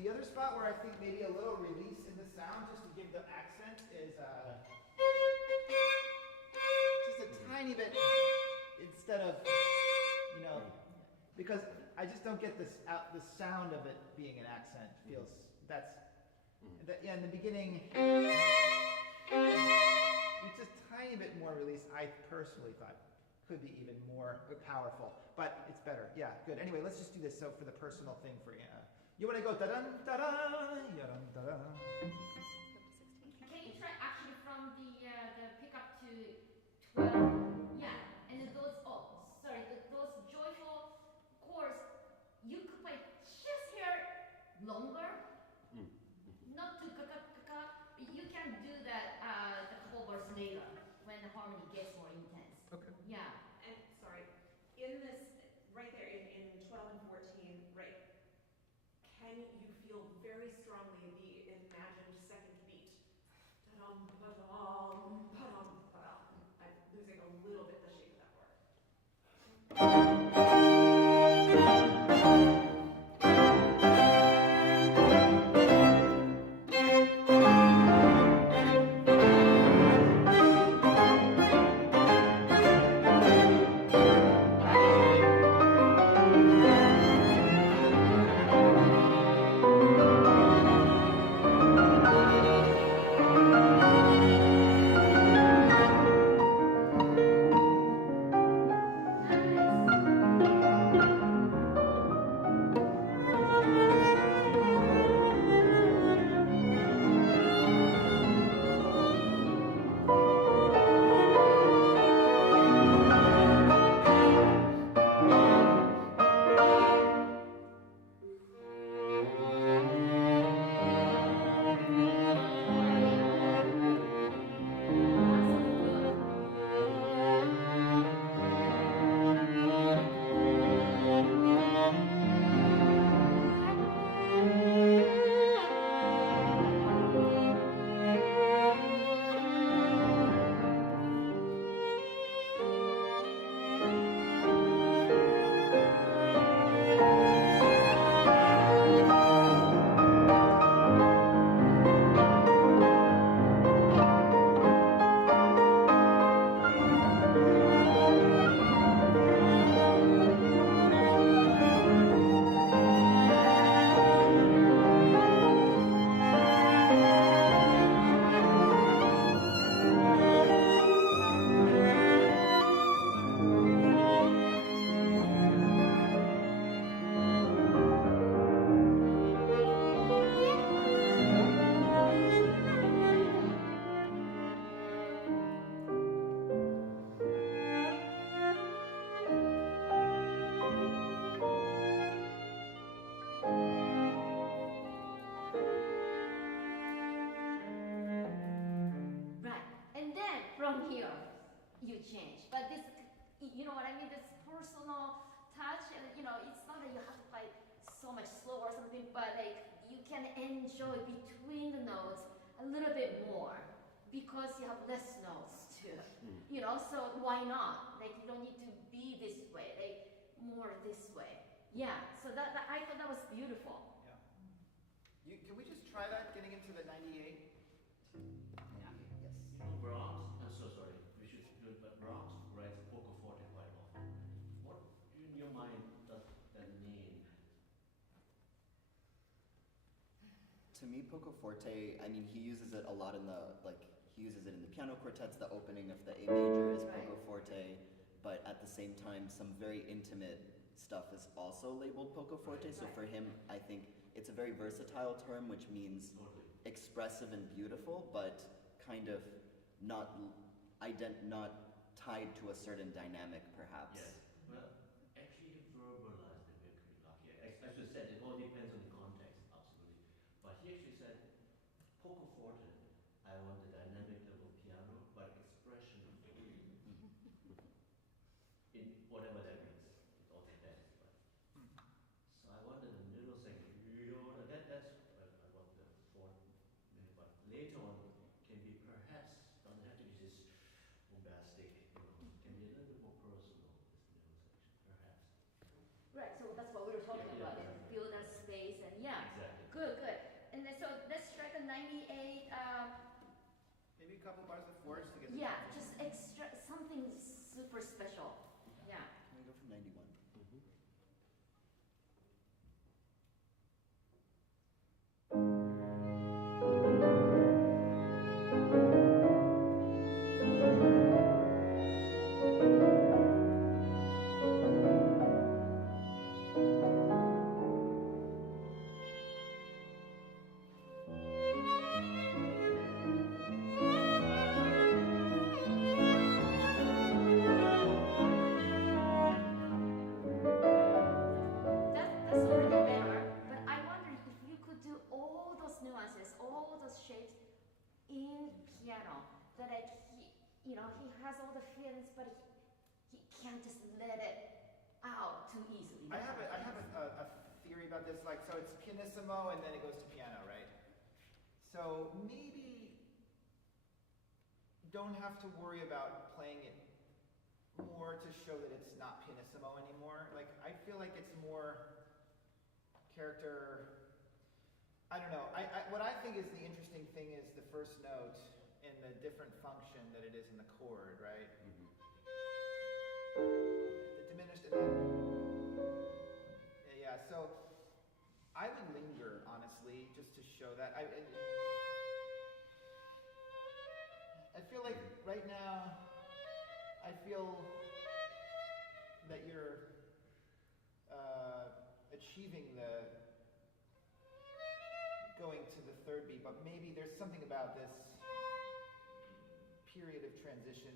The other spot where I think maybe a little release in the sound, just to give the accent, is just a tiny bit instead of, because I just don't get this out. The sound of it being an accent feels in the beginning. It's just a tiny bit more release. I personally thought could be even more powerful, but it's better. Yeah, good. Anyway, let's just do this. So for the personal thing for you want to go da-dun, da-dun, ya-dun, da-dun. Can you try actually from the pickup to 12? Yeah, and then those those joyful chords, you could play just here longer, not too ka-ka-ka-ka. You can do that a couple bars later when the harmony gets more intense. Okay. Yeah. And sorry, in this right there in 12 and 14, right? Can you feel very strongly the imagined second beat? Ta-dum, pa-dum, pa-dum, pa-dum. I'm losing a little bit the shape of that word. From here, you change. But this, you know what I mean? This personal touch, much slow or something, but like you can enjoy between the notes a little bit more because you have less notes too. You know, so why not? Like you don't need to be this way, like more this way. Yeah, so that I thought that was beautiful. Yeah. Can we just try that, getting into the 98? Yes. You know, Brahms, I'm so sorry, we should do it, but Brahms writes poco forte quite often. What, in your mind, does that mean? To me, poco forte, I mean, he uses it a lot in the, he uses it in the piano quartets. The opening of the A major is poco forte, but at the same time, some very intimate stuff is also labeled poco forte. So for him, I think it's a very versatile term, which means expressive and beautiful, but kind of not tied to a certain dynamic, perhaps. Yes. Well, actually, he verbalized it. We're pretty lucky. As you said, it all depends on the context, absolutely. But he actually said, poco forte, I want the dynamic level piano, but expression free. In whatever that means. It all depends, right? So I wanted a middle section. That's I want the fourth minute, but later on can be perhaps, doesn't have to be this bombastic, can be a little bit more personal, this middle section, perhaps. Right, so that's what we were talking about, and exactly. feel that space, and yeah. Exactly. Good. And then so let's try the 98. Maybe a couple bars of fours to get the Yeah, transition. just extra something super special. Yeah. Can we go from 91? That's already better, but I wonder if you could do all those nuances, all those shapes in piano. That like he has all the feelings, but he can't just let it out too easily. I have a theory about this, like, so it's pianissimo and then it goes to piano, right? So maybe don't have to worry about playing it more to show that it's not pianissimo anymore. Like, I feel like it's more character, I don't know. What I think is the interesting thing is the first note and the different function that it is in the chord, right? The diminished and then, yeah, so I would linger, honestly, just to show that. I feel like right now, I feel that you're achieving the going to the third beat, but maybe there's something about this period of transition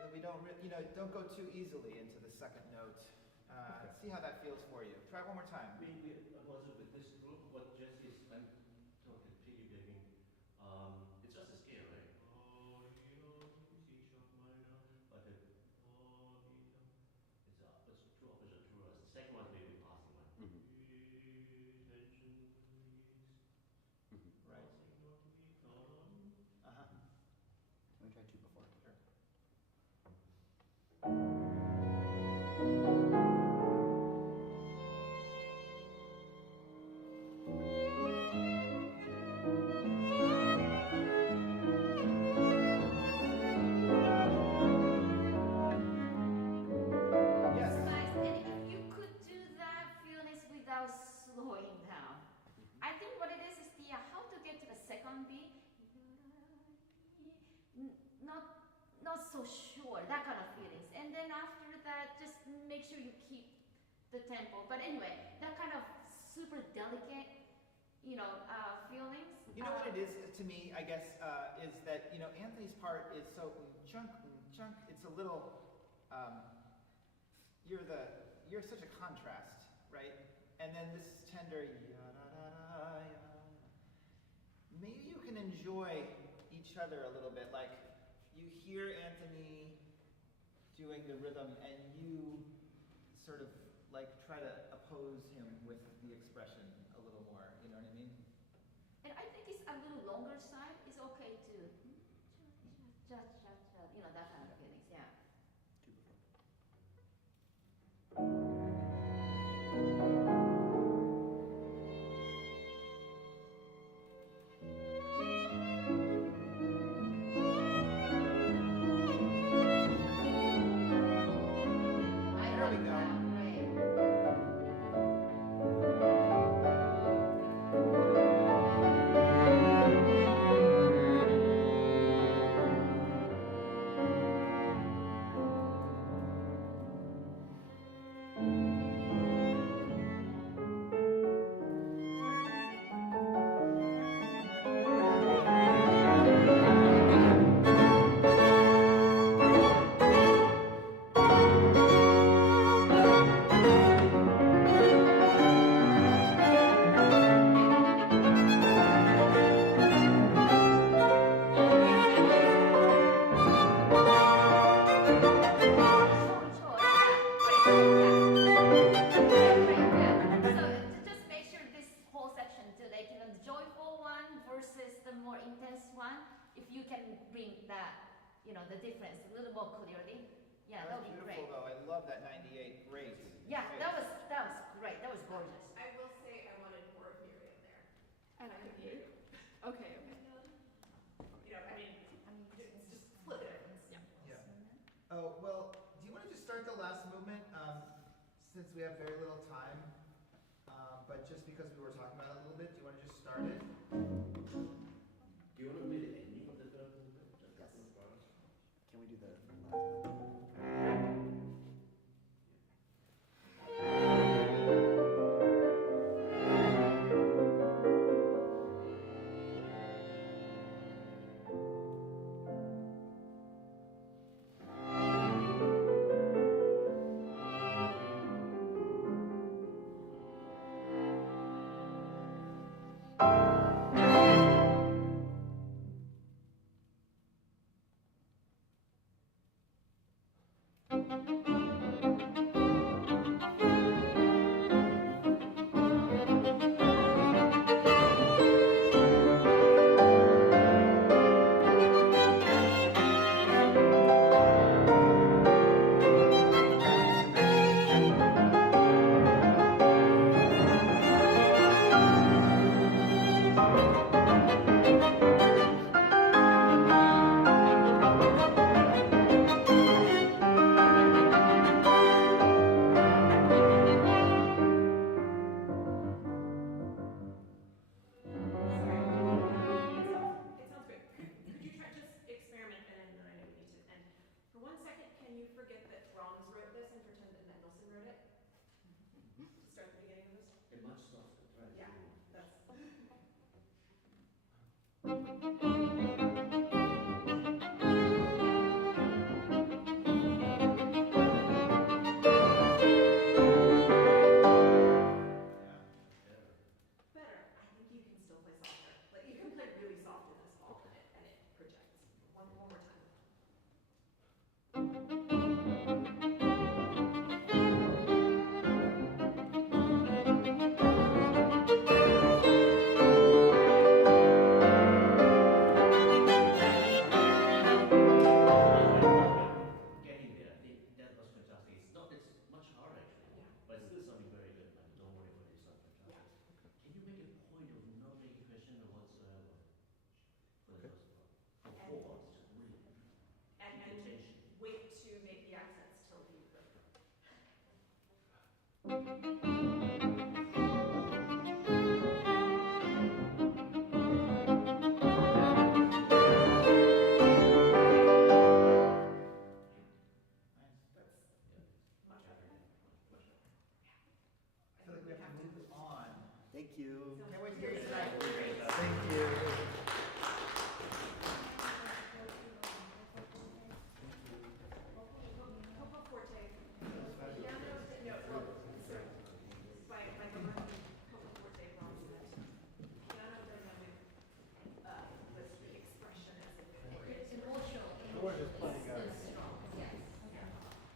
that we don't don't go too easily into the second note. See how that feels for you. Try it one more time. Also with this group, what Jesse is, I'm totally piggybacking. It's just a scale, right? C sharp minor, but it's two opposite tours. The second one may be passing one. Tension release. Right. Passing not to be thought on. Can we try two before? Sure. Yes. Nice. And if you could do that feelings without slowing down. I think what it is the how to get to the second beat. Not so sure, that kind of feelings. And then after that, just make sure you keep the tempo. But anyway, that kind of super delicate, feelings. You know what it is to me, I guess, is that, Anthony's part is so chunk, it's a little, you're such a contrast, right? And then this tender, maybe you can enjoy each other a little bit, like, you hear Anthony do doing the rhythm and you sort of like try to oppose him with the expression a little more, you know what I mean? And I think it's a little longer side. It's okay to you know, that kind of feelings, yeah. There we go. The difference a little more clearly. Yeah, that would be great. Beautiful though. I love that 98. Great. Yeah, Great. that was great. That was gorgeous. I will say I wanted more of Miriam there. At 98? Okay, okay. You know, I mean, just flip it. Yeah. Oh, well, do you want to just start the last movement? Since we have very little time, but just because we were talking about it a little bit, do you want to just start it? Do you want to play the ending of the third movement? Just Yes. the first part? Can we do the last one? It sounds great. Could you try just experiment and then I know we need to end. For 1 second, can you forget that Brahms wrote this and pretend that Mendelssohn wrote it? To start the beginning of this? A much softer track. Yeah, that's. Better. I think you can still play softer. Like you can play really soft in this ball and it projects. One more time. Getting there, I think that was fantastic. It's not, it's much harder actually, but it's still sounding very good. Like, don't worry for this, sounds fantastic. Can you make a point of not making crescendo whatsoever for the first part? For And- four parts, just really And keep the tension. wait to make the accents till you go. Nice. That's Yeah, much better. much better. I feel like we have to move on. Thank you. Can't wait to hear you tonight. Great. Thank you. Poco forte. Piano, no, well, so by the poco forte Brahms meant piano rhythm with expression as a good word. It's emotional. Gorgeous playing, guys. It's strong. Yes. Yeah.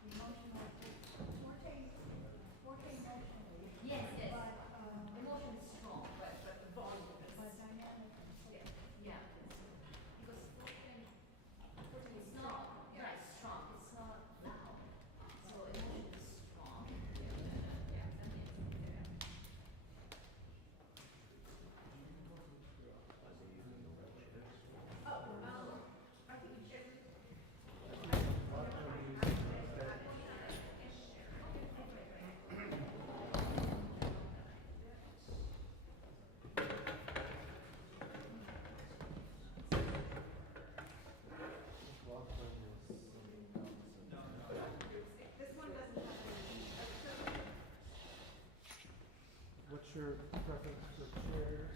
your preference for chairs?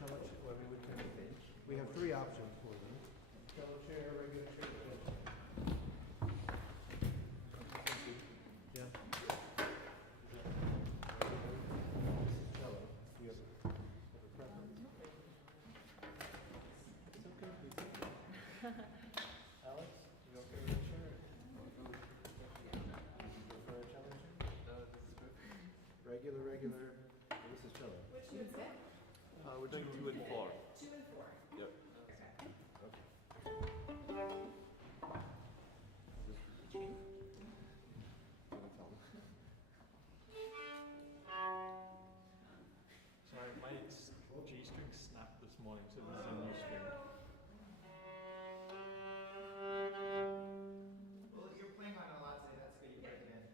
Cello chair, well, we have three options for them. Cello chair, regular chair, cello chair. Yeah. This is cello. Do you have a preference? It's okay, please. Alex, you okay with the chair? You prefer a cello chair? This is good. Regular, this is cello. Which you would say? We're doing 2 and 4. 2 and 4. Yep. Okay. Sorry, my G-string snapped this morning, so this is a new string. Well, you're playing on a lot today. That's good. You break it in.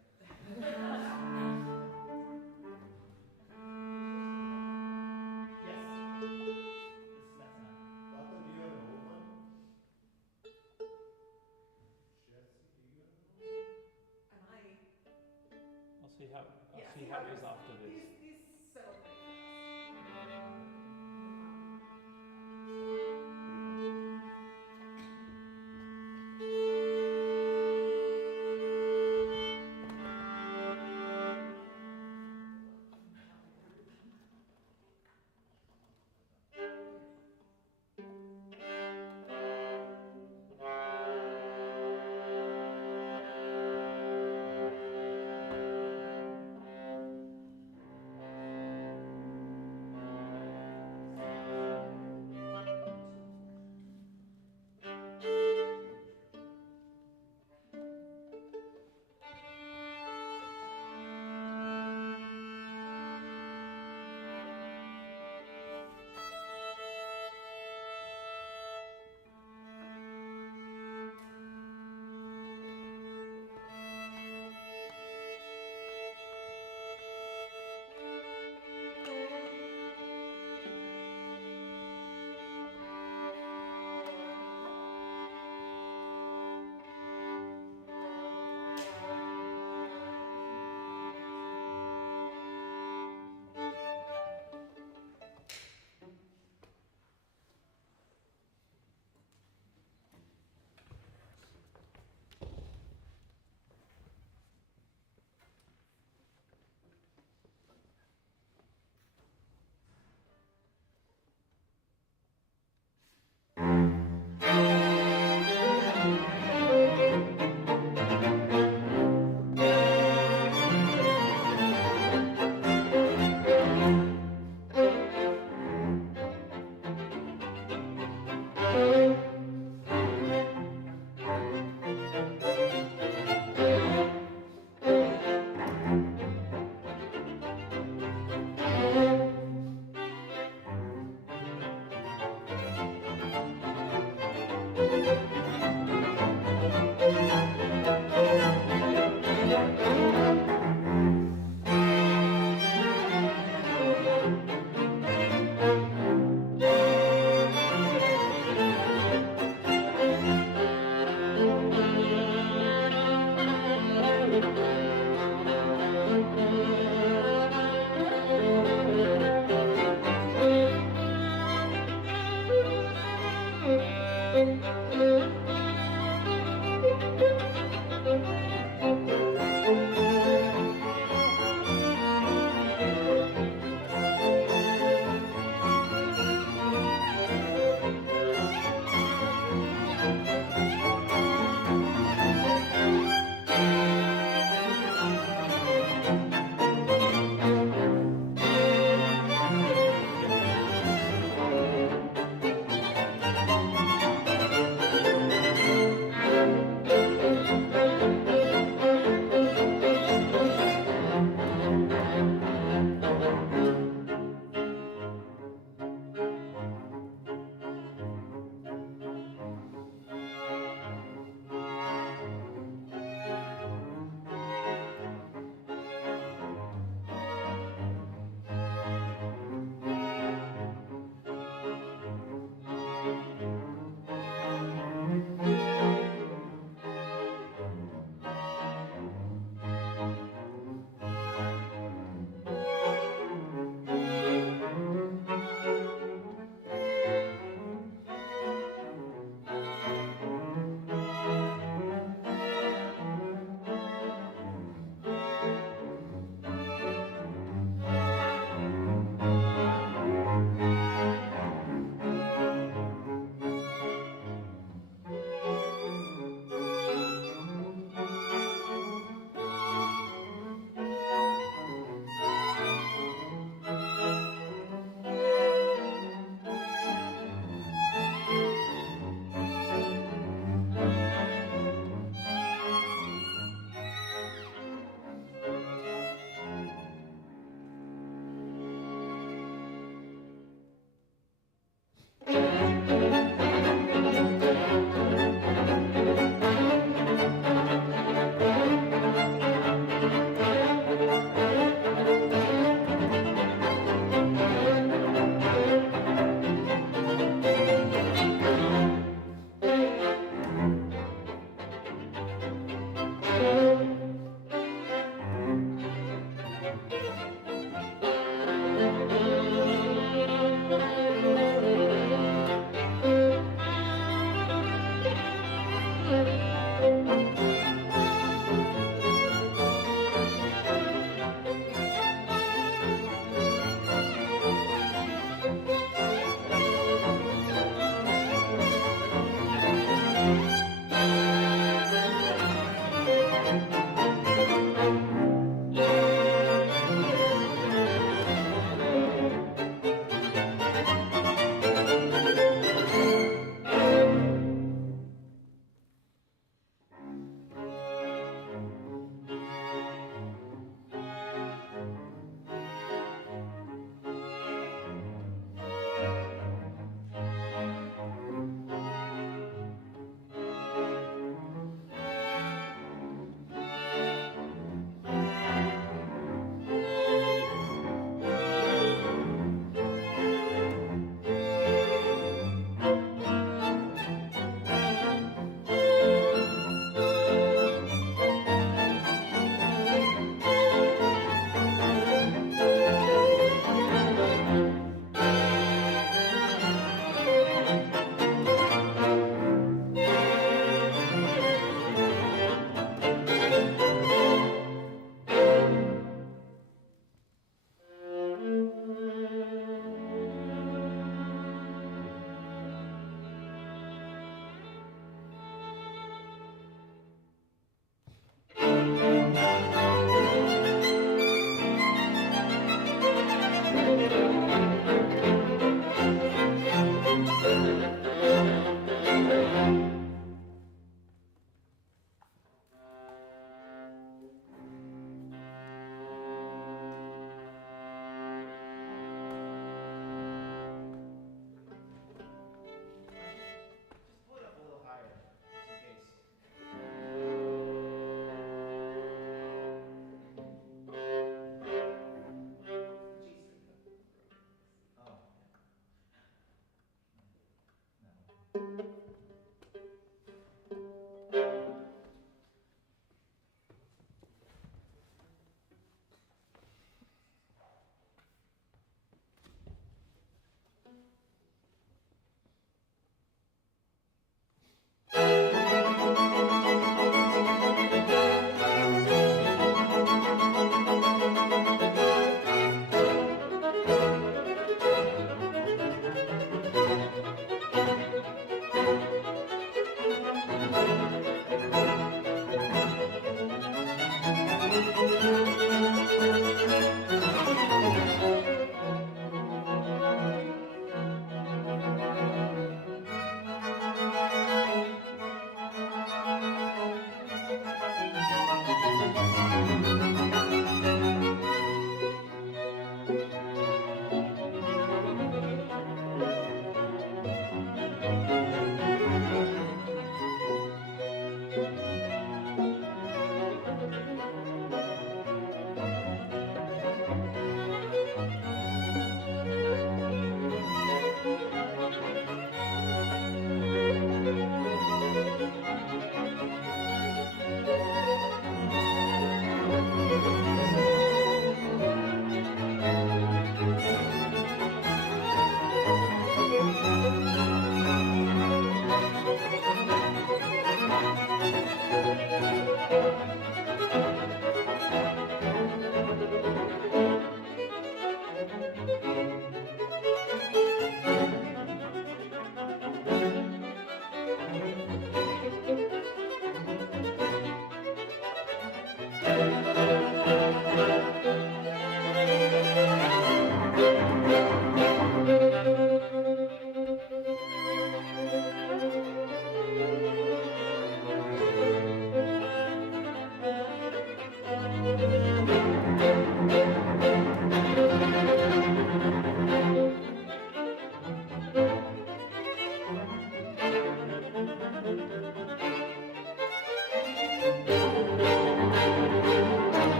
Yes. That's not. Lachlan, do you have an old one? Am I? I'll see how Yeah, it is after this. These settle pretty fast.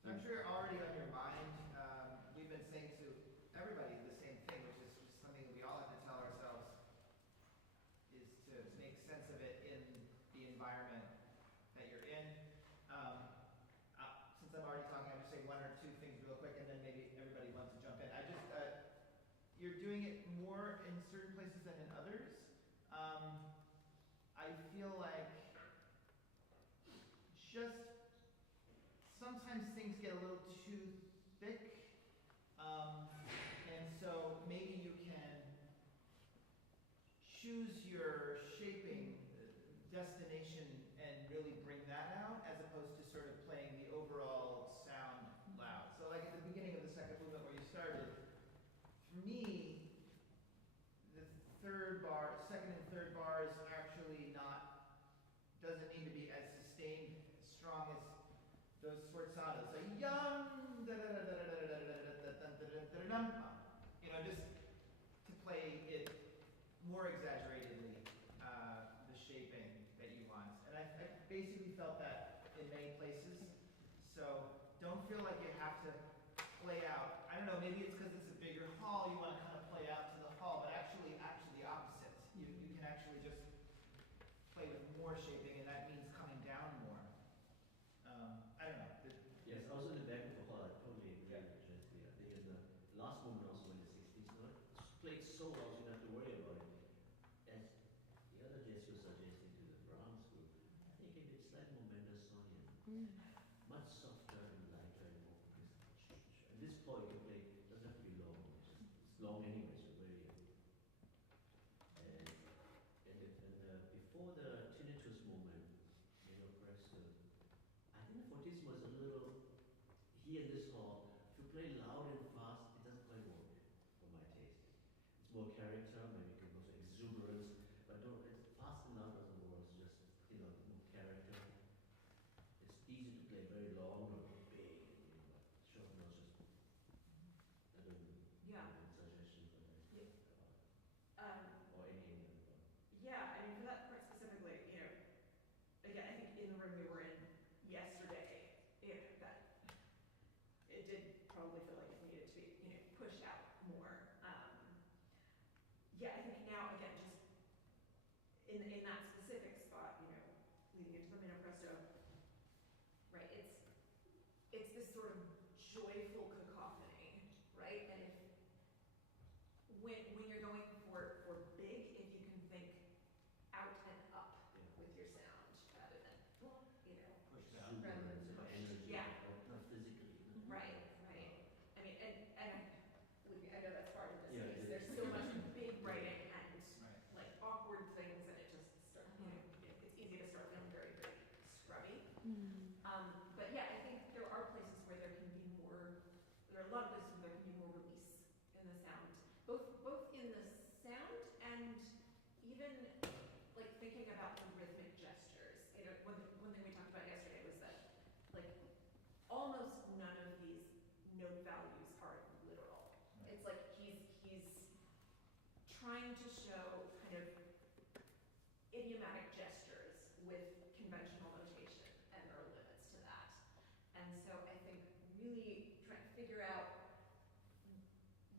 So I'm sure you're already on your mind. We've been saying to everybody the same thing, which is just something that we all have to tell ourselves, is to make sense of it in the environment that you're in. Since I'm already talking, I'll just say one or two things real quick, and then maybe everybody wants to jump in. You're doing it more in certain places than in others. I feel like just sometimes things get a little too thick, and so maybe you can choose your shaping destination and really bring that out, as opposed to sort of playing the overall sound loud. So like at the beginning of the second movement where you started, for me, the second and third bars actually doesn't need to be as sustained, as strong as those sforzatos. So yum, da da da da da da da da da da da da da. Just to play it more exaggeratedly, the shaping that you want. And I basically felt that in many places. So don't feel like you have to play out. I don't know, maybe it's because it's a bigger hall, you want to kind of play out to the hall, but actually the opposite. You can actually just play with more shaping, and that means coming down more. I don't know. Yes, also in the back of the hall, I totally agree with Jesse. I think in the last movement also in the 60s note, it's played so well, so you don't have to worry about it. As the other Jesse was suggesting to the Brahms group, I think it can be slightly more Mendelssohnian, much softer and lighter and more. At this point, you can play, it doesn't have to be long, it's long anyway, so very. And before the tinnitus moment, presto, I think the fortissimo is a little, here in this hall, if you play loud and fast, it doesn't quite work for my taste. It's more character, maybe you can also exuberance, but it's fast enough doesn't work, it's just, more character. It's easy to play very long or big, but short notes just, I don't know. Yeah. Suggestion for that. Or any other part. Yeah, I mean, for that part specifically, again, I think in the room we were in yesterday, that it did probably feel like it needed to be, pushed out more. Yeah, I think now, again, just in that specific spot, leading into the Mino Presto, right, it's this sort of joyful cacophony, right? And when you're going for big, if you can think out and up with your sound rather than, Push down. rather than Exuberance or push. energy, Yeah. not physically. Right. I mean, and believe me, I know that's hard in this Yeah, case. it There's is. so much big writing and Right. like awkward things, and it just starts, it's easy to start feeling very, very scrubby. But yeah, I think there are places where there can be more. There are a lot of places where there can be more release in the sound, both in the sound and even like thinking about the rhythmic gestures. One thing we talked about yesterday was that like almost none of these note values are literal. Right. It's like he's trying to show kind of idiomatic gestures with conventional notation, and there are limits to that. And so I think really trying to figure out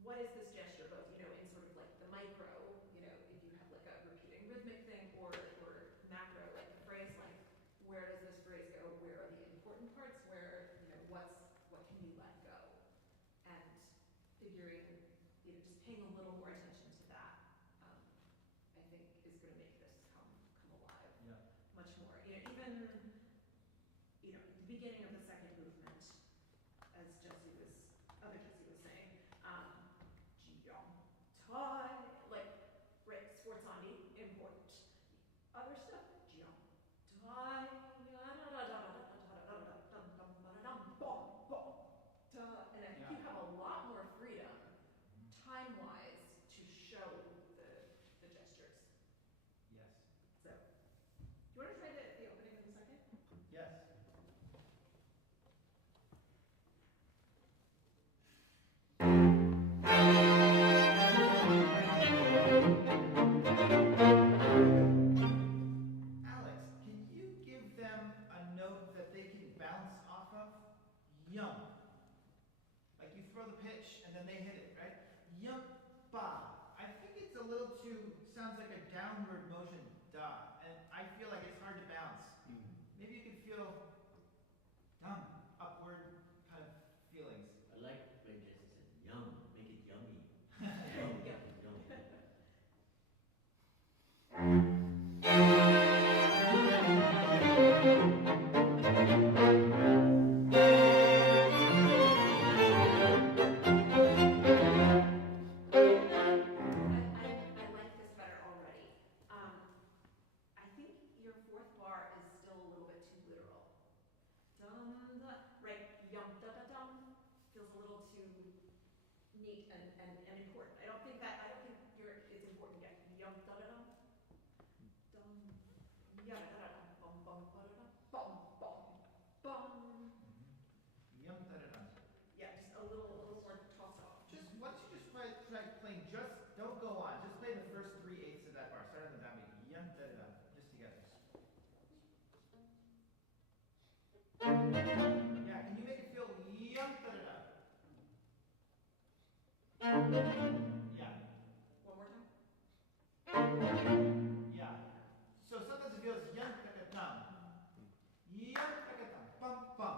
what is this gesture, both, in sort of like the micro, if you have like a repeating rhythmic thing, or macro, like the phrase length, where does this phrase go? Where are the important parts? Where, what can you let go? And figuring, just paying a little more attention to that, I think is going to make this come alive much more. Even, at the beginning of the second movement, as other Jesse was saying, like, right, sforzandi, important. Other stuff, and I think you have a lot more freedom, time-wise, to show the gestures. Yes. So, do you want to try the opening in a second? Yes. throw the pitch and then they hit it, right? Yumpa. I think it's a little too, sounds like a downward motion, da. And I feel like it's hard to bounce. Maybe you could feel dum, upward kind of feelings. I like when Jesse said yum, make it yummy. Yum, yum. I like this better already. I think your fourth bar is still a little bit too literal. Dum da, right? Yum da da dum feels a little too neat and important. I don't think it's important yet. Yum da da dum. Dum ya da da dum bum bum ba da dum bum bum bum. Yum da da dum. Yeah, just a little more toss off. Just why don't you just try playing, just don't go on. Just play the first 3/8 of that bar. Start on the downbeat. Yum da da dum. Just together. Yeah, can you make it feel yum da da dum? Yeah. One more time. Yeah. So sometimes it feels yum da da dum. Yum da da dum. Bum bum.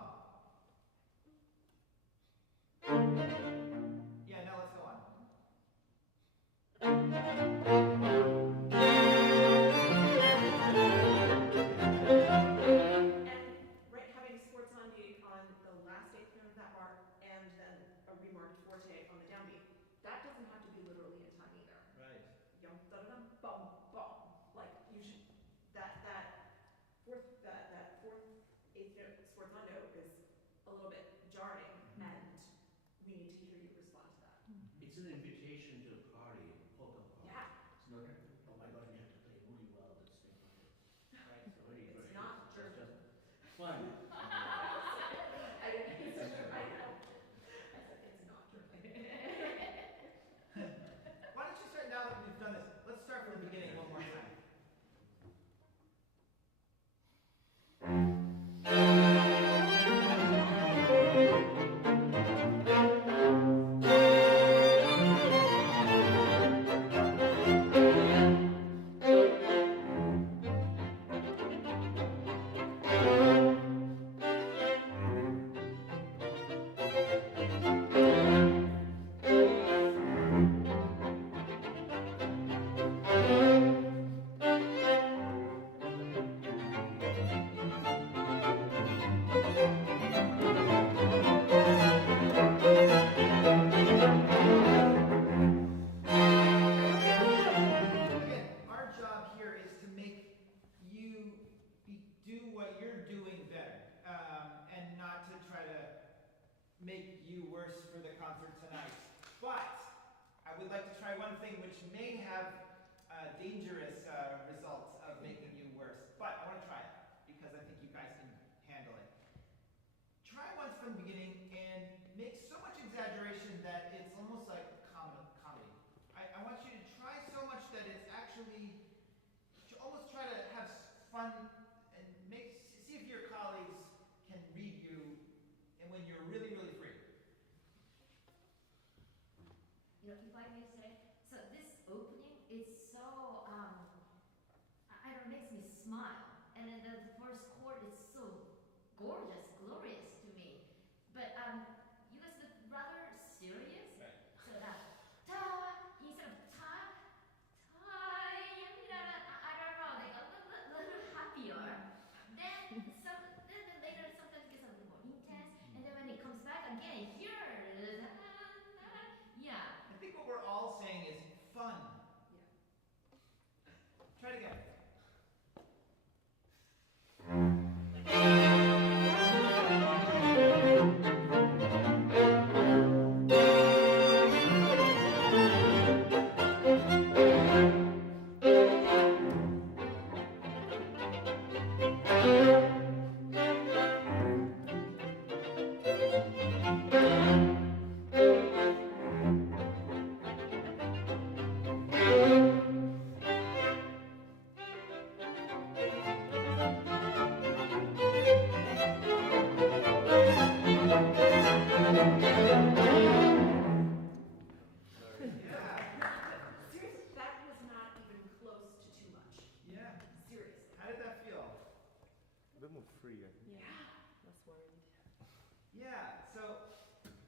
Yeah, now let's go on. And right, having sforzandi on the last eighth note of that bar, and then a remarked forte on the downbeat. That doesn't have to be literally in time either. Right. Yum da da dum bum bum. Like you should that fourth eighth note sforzando is a little bit jarring, and we need to hear you respond to that. It's an invitation to a party, a polka party. Yeah. It's not, oh my god, you have to play really well with string quartet. Right. It's very It's great. not It's German. just fun. I know. I said it's not German. Why don't you start now that we've done this? Let's start from the beginning one more time. Again, our job here is to make you do what you're doing better, and not to try to make you worse for the concert tonight. But I would like to try one thing which may have dangerous results of making you worse. But I want to try it because I think you guys can handle it. Try once from the beginning and make so much exaggeration that it's almost like comedy. I want you to try so much that it's actually, almost try to have fun and see if your colleagues can read you and when you're really, really free. You know, if I may say, so this opening is so, I don't know, makes me smile. And then the first chord is so gorgeous, glorious to me. But you guys look rather serious. Right. So that ta instead of ta, you know, I don't know, like a little happier. Then later sometimes it gets a little more intense, and then when it comes back again, here, yeah. I think what we're all saying is fun. Yeah. Try it again. free, I think. Yeah. Less worried. Yeah, so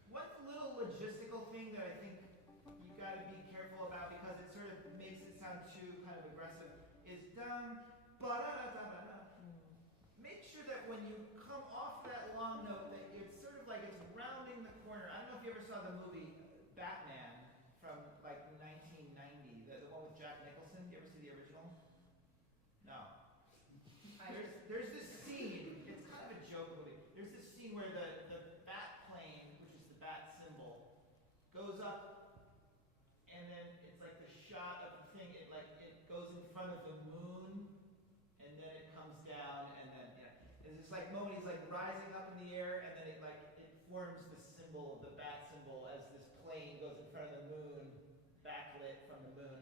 one little logistical thing that I think you got to be careful about because it sort of makes it sound too kind of aggressive is dum ba da da da da da. Make sure that when you come off that long note that it's sort of like it's rounding the corner. I don't know if you ever saw the movie Batman from like 1990, the one with Jack Nicholson. You ever see the original? No. There's this scene, it's kind of a joke movie. There's this scene where the bat plane, which is the bat symbol, goes up and then it's like the shot of the thing, it goes in front of the moon and then it comes down and then there's this like moment he's like rising up in the air and then it forms the symbol, the bat symbol, as this plane goes in front of the moon, backlit from the moon.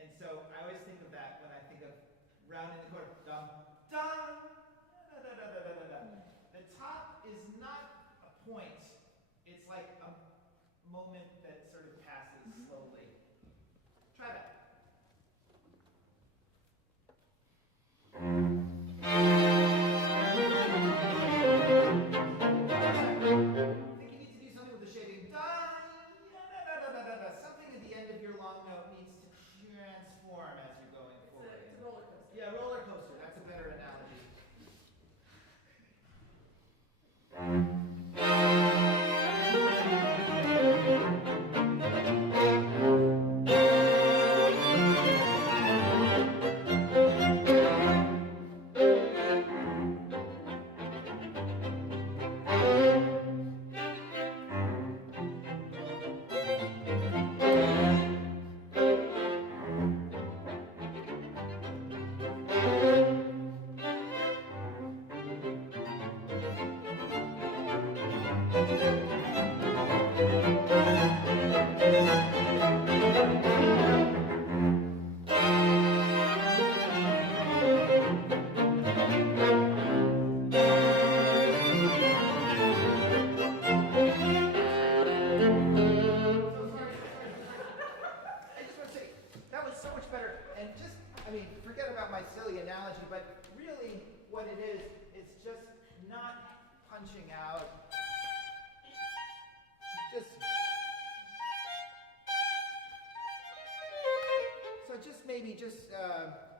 And so I always think of that when I think of rounding the corner. Dum, dum, da, da, da, da, da, da, da. The top is not a point. It's like a moment that sort of passes slowly. Try that.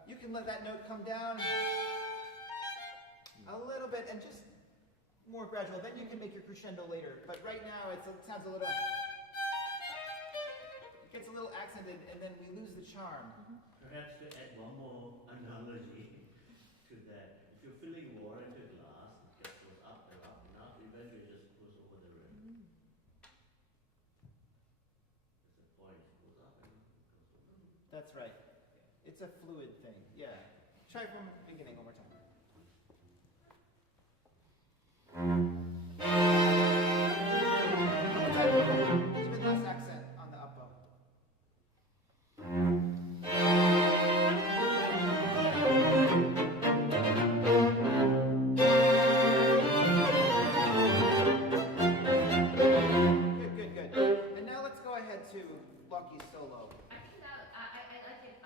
You can let that note come down a little bit and just more gradual. Then you can make your crescendo later. But right now it sounds a little, it gets a little accented and then we lose the charm. Perhaps to add one more analogy to that. If you're filling water into a glass, it just goes up and up and up, eventually just goes over the rim. That's the point. It goes up and up, it goes over the rim. That's right. It's a fluid thing, yeah. Try from the beginning one more time. Even less accent on the up bow. Good. And now let's go ahead to Lucky's solo. I think that I like it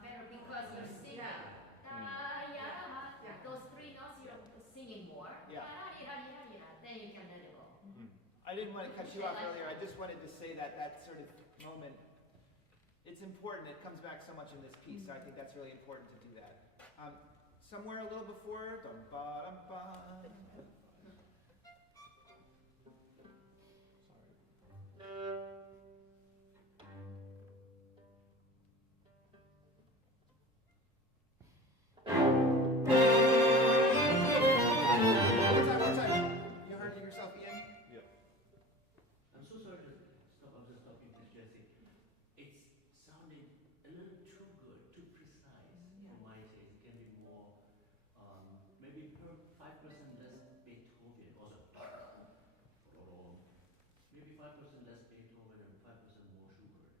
better because you're singing. Those three notes you're singing more. Yeah. Then you can let it go. I didn't want to cut you off earlier. I just wanted to say that sort of moment, it's important. It comes back so much in this piece, so I think that's really important to do that. Somewhere a little before, dum ba dum ba. One time. You heard it yourself, Ian? Yep. I'm so sorry to stop. I'm just stopping to Jesse. It's sounding a little too good, too precise for my taste. It can be more, maybe 5% less Beethoven, also maybe 5% less Beethoven and 5% more Schubert.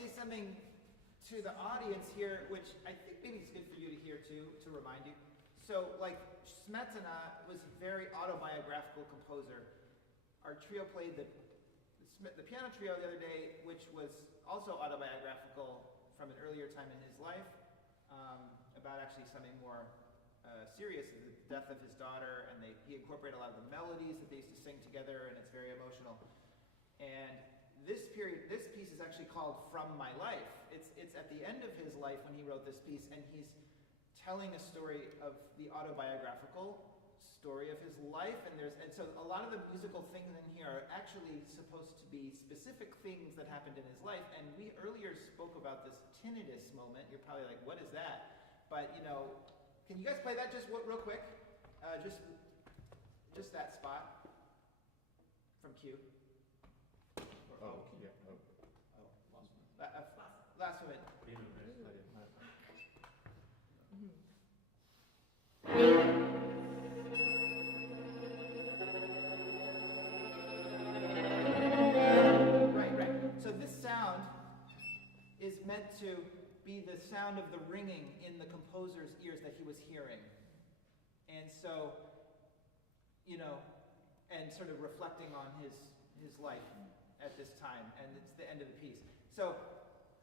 say something to the audience here, which I think maybe it's good for you to hear too, to remind you. So, like, Smetana was a very autobiographical composer. Our trio played the piano trio the other day, which was also autobiographical from an earlier time in his life, about actually something more serious, the death of his daughter, and he incorporated a lot of the melodies that they used to sing together, and it's very emotional. And this piece is actually called From My Life. It's at the end of his life when he wrote this piece, and he's telling a story of the autobiographical story of his life, and so a lot of the musical things in here are actually supposed to be specific things that happened in his life. And we earlier spoke about this tinnitus moment. You're probably like, what is that? But can you guys play that just real quick? Just that spot from Q. Oh, yeah. Oh. Last one. Right. So this sound is meant to be the sound of the ringing in the composer's ears that he was hearing. And so, and sort of reflecting on his life at this time, and it's the end of the piece. So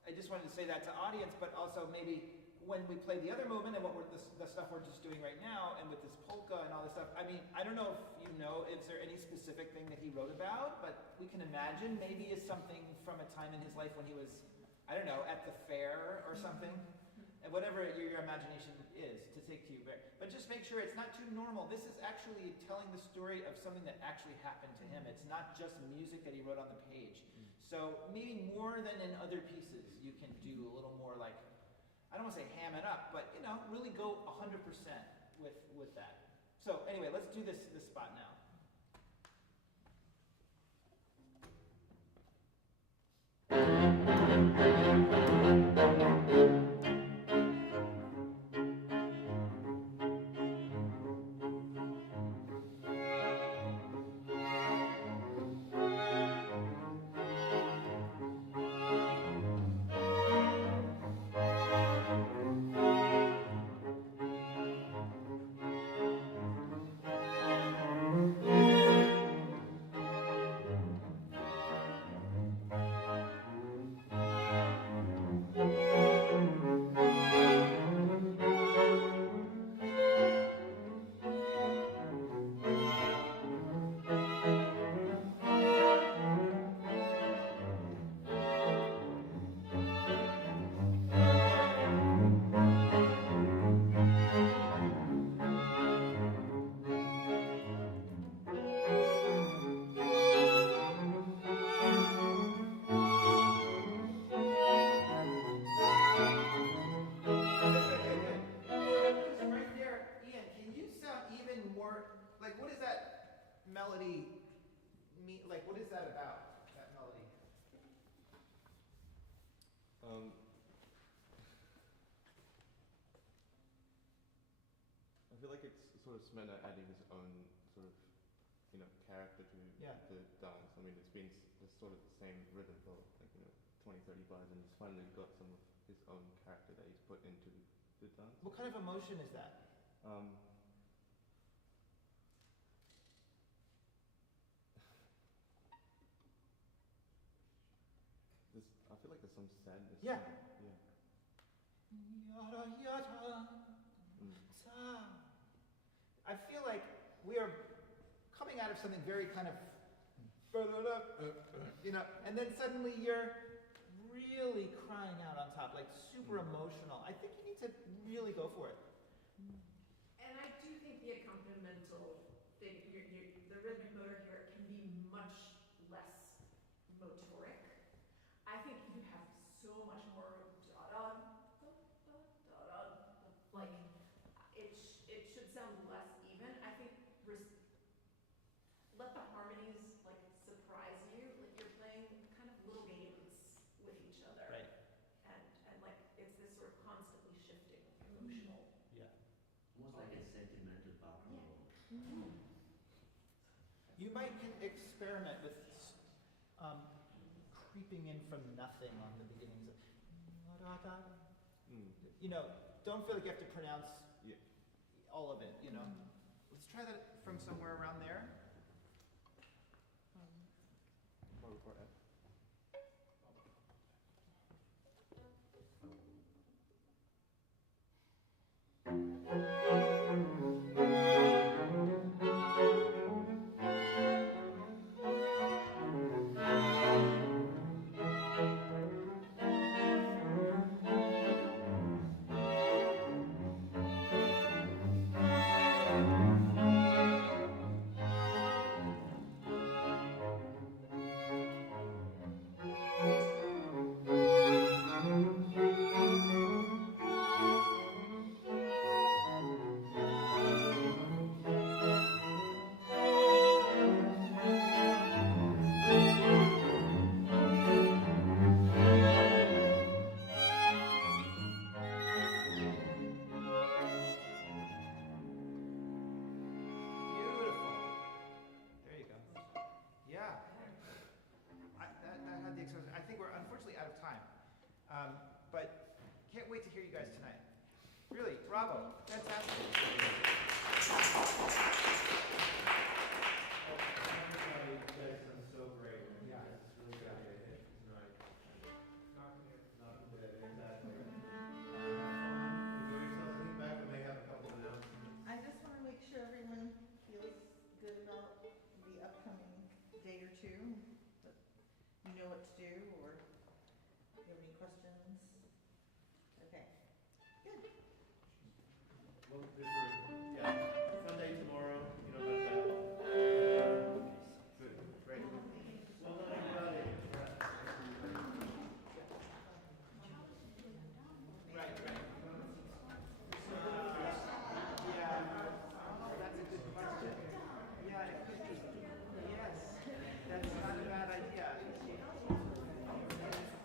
I just wanted to say that to audience, but also maybe when we play the other movement and the stuff we're just doing right now, and with this polka and all this stuff, I mean, I don't know if you know, is there any specific thing that he wrote about, but we can imagine maybe is something from a time in his life when he was, I don't know, at the fair or something, and whatever your imagination is to take to you. But just make sure it's not too normal. This is actually telling the story of something that actually happened to him. It's not just music that he wrote on the page. So maybe more than in other pieces, you can do a little more like, I don't want to say ham it up, but really go 100% with that. So anyway, let's do this spot now. Melody mean? Like, what is that about, that melody? I feel like it's sort of Smena adding his own sort of, character to the dance. I mean, it's been just sort of the same rhythm for 20, 30 bars, and he's finally got some of his own character that he's put into the dance. What kind of emotion is that? I feel like there's some sadness. Yeah. Yeah. I feel like we are coming out of something very kind of, and then suddenly you're really crying out on top, like super emotional. I think you need to really go for it. And I do think the accompanimental thing, the rhythmic motor here can be much less motoric. I think you have so much more da-da, da-da, like, it should sound less even. I think let the harmonies, like, surprise you. Like, you're playing kind of little games with each other. Right. And like, it's this sort of constantly shifting emotional. Yeah. Almost like a sentimental background. You might experiment with creeping in from nothing on the beginnings of Mm. you know, don't feel like you have to pronounce Yeah. all of it, you know. Let's try that from somewhere around there. Or before F. Beautiful. There you go. Yeah. That had the expression. I think we're unfortunately out of time. But can't wait to hear you guys tonight. Really, bravo. Fantastic. You guys done so great. Yeah, it's really good. It's not good, exactly. Enjoy yourselves. I think back we may have a couple of announcements. I just want to make sure everyone feels good about the upcoming day or two, that you know what to do, or if you have any questions. Okay, good. Well, there's a